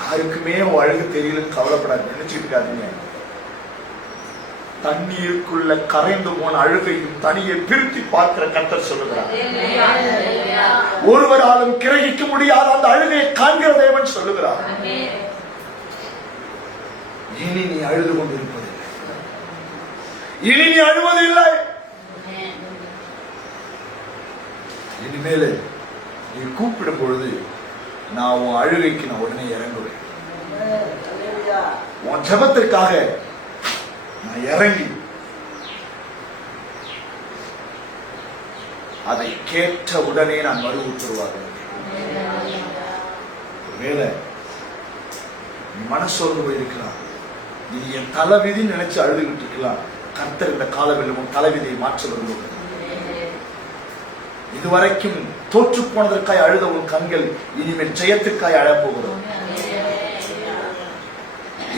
யாருக்குமே உன் அழுகு தெரியலன்னு கவலைப்படாது, நினைச்சுட்டு இருக்காதீங்க. தண்ணீருக்குள்ள கரைந்து போன அழுகையும் தனியை பிரித்து பார்க்கிற கர்த்தர் சொல்லுகிறார். ஒருவராலும் கிரகிக்க முடியாத அந்த அழுகையை காண்கிற தேவன் சொல்லுகிறார். இனி நீ அழுது கொண்டிருப்பதில்லை, இனி நீ அழுவதில்லை. இனிமேல் நீ கூப்பிடும் பொழுது நான் உன் அழுகைக்கு நான் உடனே இறங்குவேன். உன் ஜெபத்திற்காக நான் இறங்கி அதை கேட்ட உடனே நான் மறுவுற்றுவார்கள். ஒருவேளை நீ மனசோர்ந்து போயிருக்கலாம், நீ என் தலைவிதி நினைச்சு அழுதுகிட்டு இருக்கலாம். கர்த்தர் இந்த காலவில் உன் தலைவிதியை மாற்ற விரும்புகிறார். இதுவரைக்கும் தோற்று போனதற்காய் அழுத உன் கண்கள் இனிமேல் ஜெயத்திற்காய் அழப்போகிறோம்.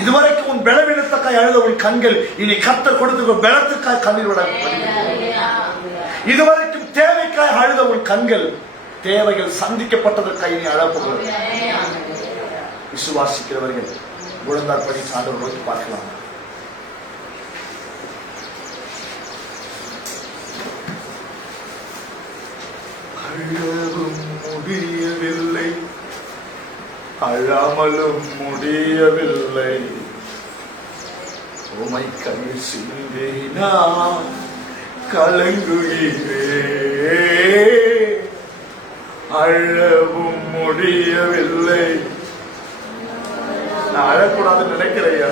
இதுவரைக்கும் உன் பலவீனத்துக்காய் அழுத உன் கண்கள் இனி கர்த்தர் கொடுத்த பலத்துக்காய் கண்ணீர் விட. இதுவரைக்கும் தேவைக்காய் அழுத உன் கண்கள் தேவைகள் சந்திக்கப்பட்டதற்காய் இனி அழப்போகிறோம். விசுவாசிக்கிறவர்கள் முழந்தார் படி ஆண்டவர் நோக்கி பார்க்கலாம். அழவும் முடியவில்லை, அழாமலும் முடியவில்லை, உமை கண்ணீர் சிந்தினா கலங்குகிறே, அழவும் முடியவில்லை. நான் அழக்கூடாதுன்னு நினைக்கிறையா,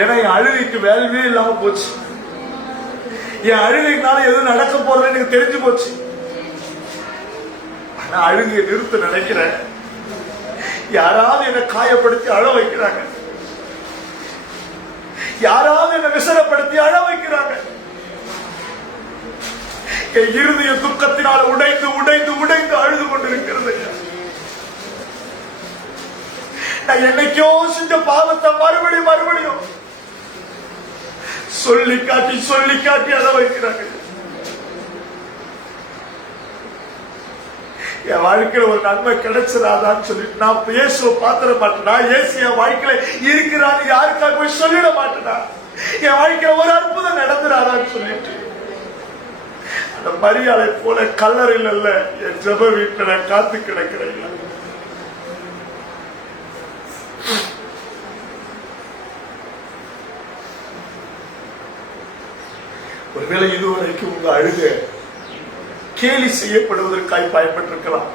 ஏன்னா என் அழுகைக்கு வேல்வே இல்லாம போச்சு. என் அழுகைக்குனால எதுவும் நடக்க போறது எனக்கு தெரிஞ்சு போச்சு. ஆனா அழுகையை நிறுத்த நினைக்கிறேன். யாராவது என்னை காயப்படுத்தி அழ வைக்கிறாங்க, யாராவது என்னை விசனப்படுத்தி அழ வைக்கிறாங்க. என் இருதய துக்கத்தினால் உடைந்து உடைந்து உடைந்து அழுது கொண்டிருக்கிறது. நான் என்னைக்கோ செஞ்ச பாவத்தை மறுபடியும் மறுபடியும் சொல்லி காட்டி அழ வைக்கிறாங்க. என் வாழ்க்கையில ஒரு நன்மை கிடைச்சிடாதான்னு சொல்லிட்டு நான் இயேசுவை பாத்திர மாட்டேனா, இயேசு என் வாழ்க்கையில இருக்கிறான்னு யாருக்காக போய் சொல்லிட மாட்டேனா, என் வாழ்க்கையில ஒரு அற்புதம் நடந்துடாதான்னு சொல்லிட்டு அந்த மரியாதை போல கல்லறையில் அல்ல என் ஜெப வீட்டுல நான் காத்து கிடக்கிறேன். ஒருவேளை இதுவரைக்கும் உங்க அழுக கேலி செய்யப்படுவதற்காக பயன்பட்டிருக்கலாம்,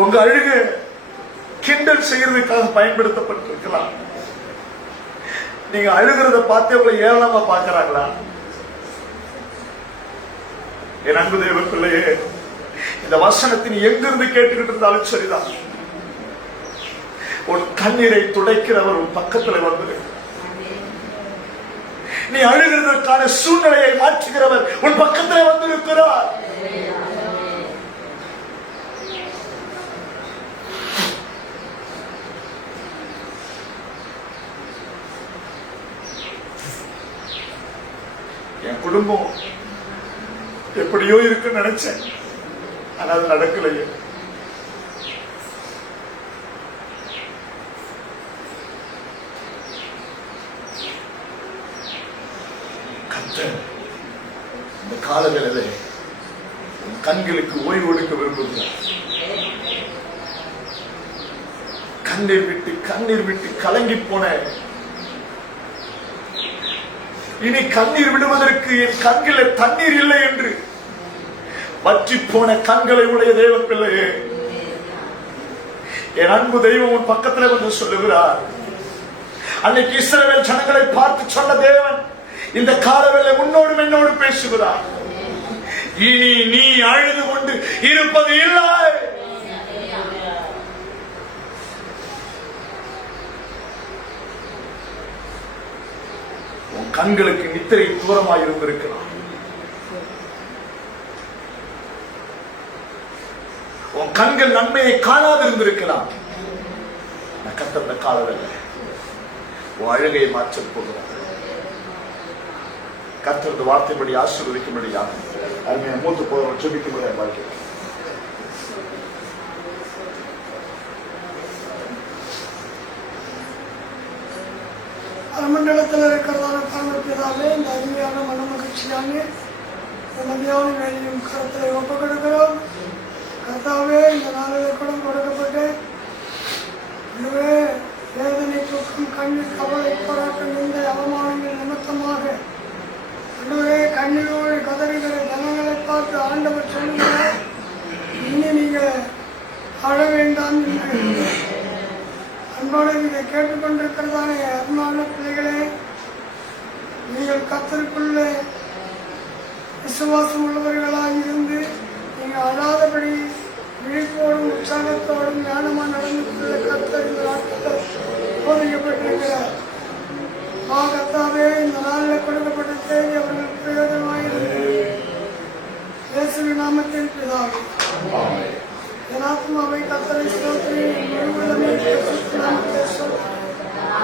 உங்க அழுக கிண்டல் செய்யறதுக்காக பயன்படுத்தப்பட்டிருக்கலாம். நீங்க அழுகிறத பார்த்து உங்களை ஏளனமா பார்க்கிறாங்களா? என் அன்பு தேவ பிள்ளையே, இந்த வசனத்தின் எங்கிருந்து கேட்டுக்கிட்டு இருந்தாலும் சரிதான், உன் கண்ணீரை துடைக்கிறவர் உன் பக்கத்துல வந்து, நீ அழுகிறதற்கான சூழ்நிலையை மாற்றுகிறவர் உன் பக்கத்தில் வந்திருக்கிறார். என் குடும்பம் எப்படியோ இருக்கு நினைச்சேன், ஆனா அது நடக்கலையே. இந்த காலவேளையிலே கண்களுக்கு ஓய்வு கொடுக்க விரும்புகிறார். கண்ணீர் விட்டு கலங்கி போன, இனி கண்ணீர் விடுவதற்கு என் கண்களில் தண்ணீர் இல்லை என்று வற்றி போன கண்களை உடைய தேவ பிள்ளையே, என் அன்பு தெய்வம் உன் பக்கத்தில் வந்து சொல்லுகிறார். அன்னைக்கு இஸ்ரவேல் ஜனங்களை பார்த்து சொன்ன தேவன் இந்த காலவேளை உன்னோடும் என்னோடு பேசுகிறார். இனி நீ அழுது கொண்டு இருப்பது இல்லை. உன் கண்களுக்கு நித்திரை தூரமாய் இருந்திருக்கலாம். உன் கண்கள் நன்மையை காணாது இருந்திருக்கலாம். கத்தந்த காலவேளை உன் அழுகையை மாற்ற போகிறார். கர்த்தரது வார்த்தைப்படி ஆசீர்வதிக்கும்படியாக அருமையான மூத்த போதவர் ஜெபிக்கும்படியாக வாழ்க்கிறேன். அரமண்டலத்தில் இருக்கிறதான பரமபிதாவே, இந்த அருமையான மனமகிழ்ச்சியான இந்த மதியான வேலையும் கருத்தில் ஒப்பு கொடுக்கிறோம். கர்த்தாவே, இந்த நாளில் கூட கொடுக்கப்பட்டு வேதனை, துக்கம், கண்ணீர், கவலை, போராட்டம், இந்த அவமானங்கள் நிமித்தமாக கண்ணீரோடு கதறுகிற ஜனங்களை பார்த்து ஆண்டவர் சொல்லுகிறார், இனி நீங்கள் அழ வேண்டாம் என்று. அன்போடு இதை கேட்டுக்கொண்டிருக்கிறதான அருமையான பிள்ளைகளே, நீங்கள் கர்த்தருக்குள்ளே விசுவாசம் உள்ளவர்களாக இருந்து நீங்கள் அழாதபடி விழிப்போடும் உற்சாகத்தோடும் ஞானமாக நடந்து கொள்ள கர்த்தர் இந்த நாட்களில் போதிக்கப்பட்டிருக்கிறார். கர்த்தாவே, இந்த நாளில் கொடுக்கப்பட்ட செய்தி அவர்கள் பிரயோஜனமாயிருந்தது. இயேசுவின் நாமத்தில் பிதாவே. என் ஆத்மாவை கர்த்தரை ஸ்தோத்திரி, என் முழுவதுமே பரிசுத்த நாமத்தை ஸ்தோத்திரி.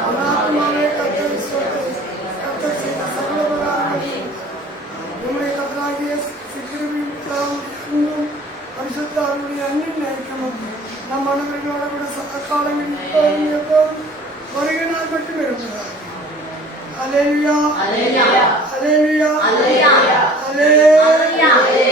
என் ஆத்மாவை கர்த்தரை ஸ்தோத்திரி. கர்த்தர் செய்த சகல உபகாரங்களையும் நம்முடைய கர்த்தராகிய கிருபையும் அன்பும் பரிசுத்த அவருடைய அன்பின் ஐக்கியமும் நம் அனைவர்களோட கூட சக காலங்களில் இப்போதும் எப்போதும் வருகை நாள் மட்டும் இருக்கிறார். Hallelujah. Hallelujah. Hallelujah. Hallelujah.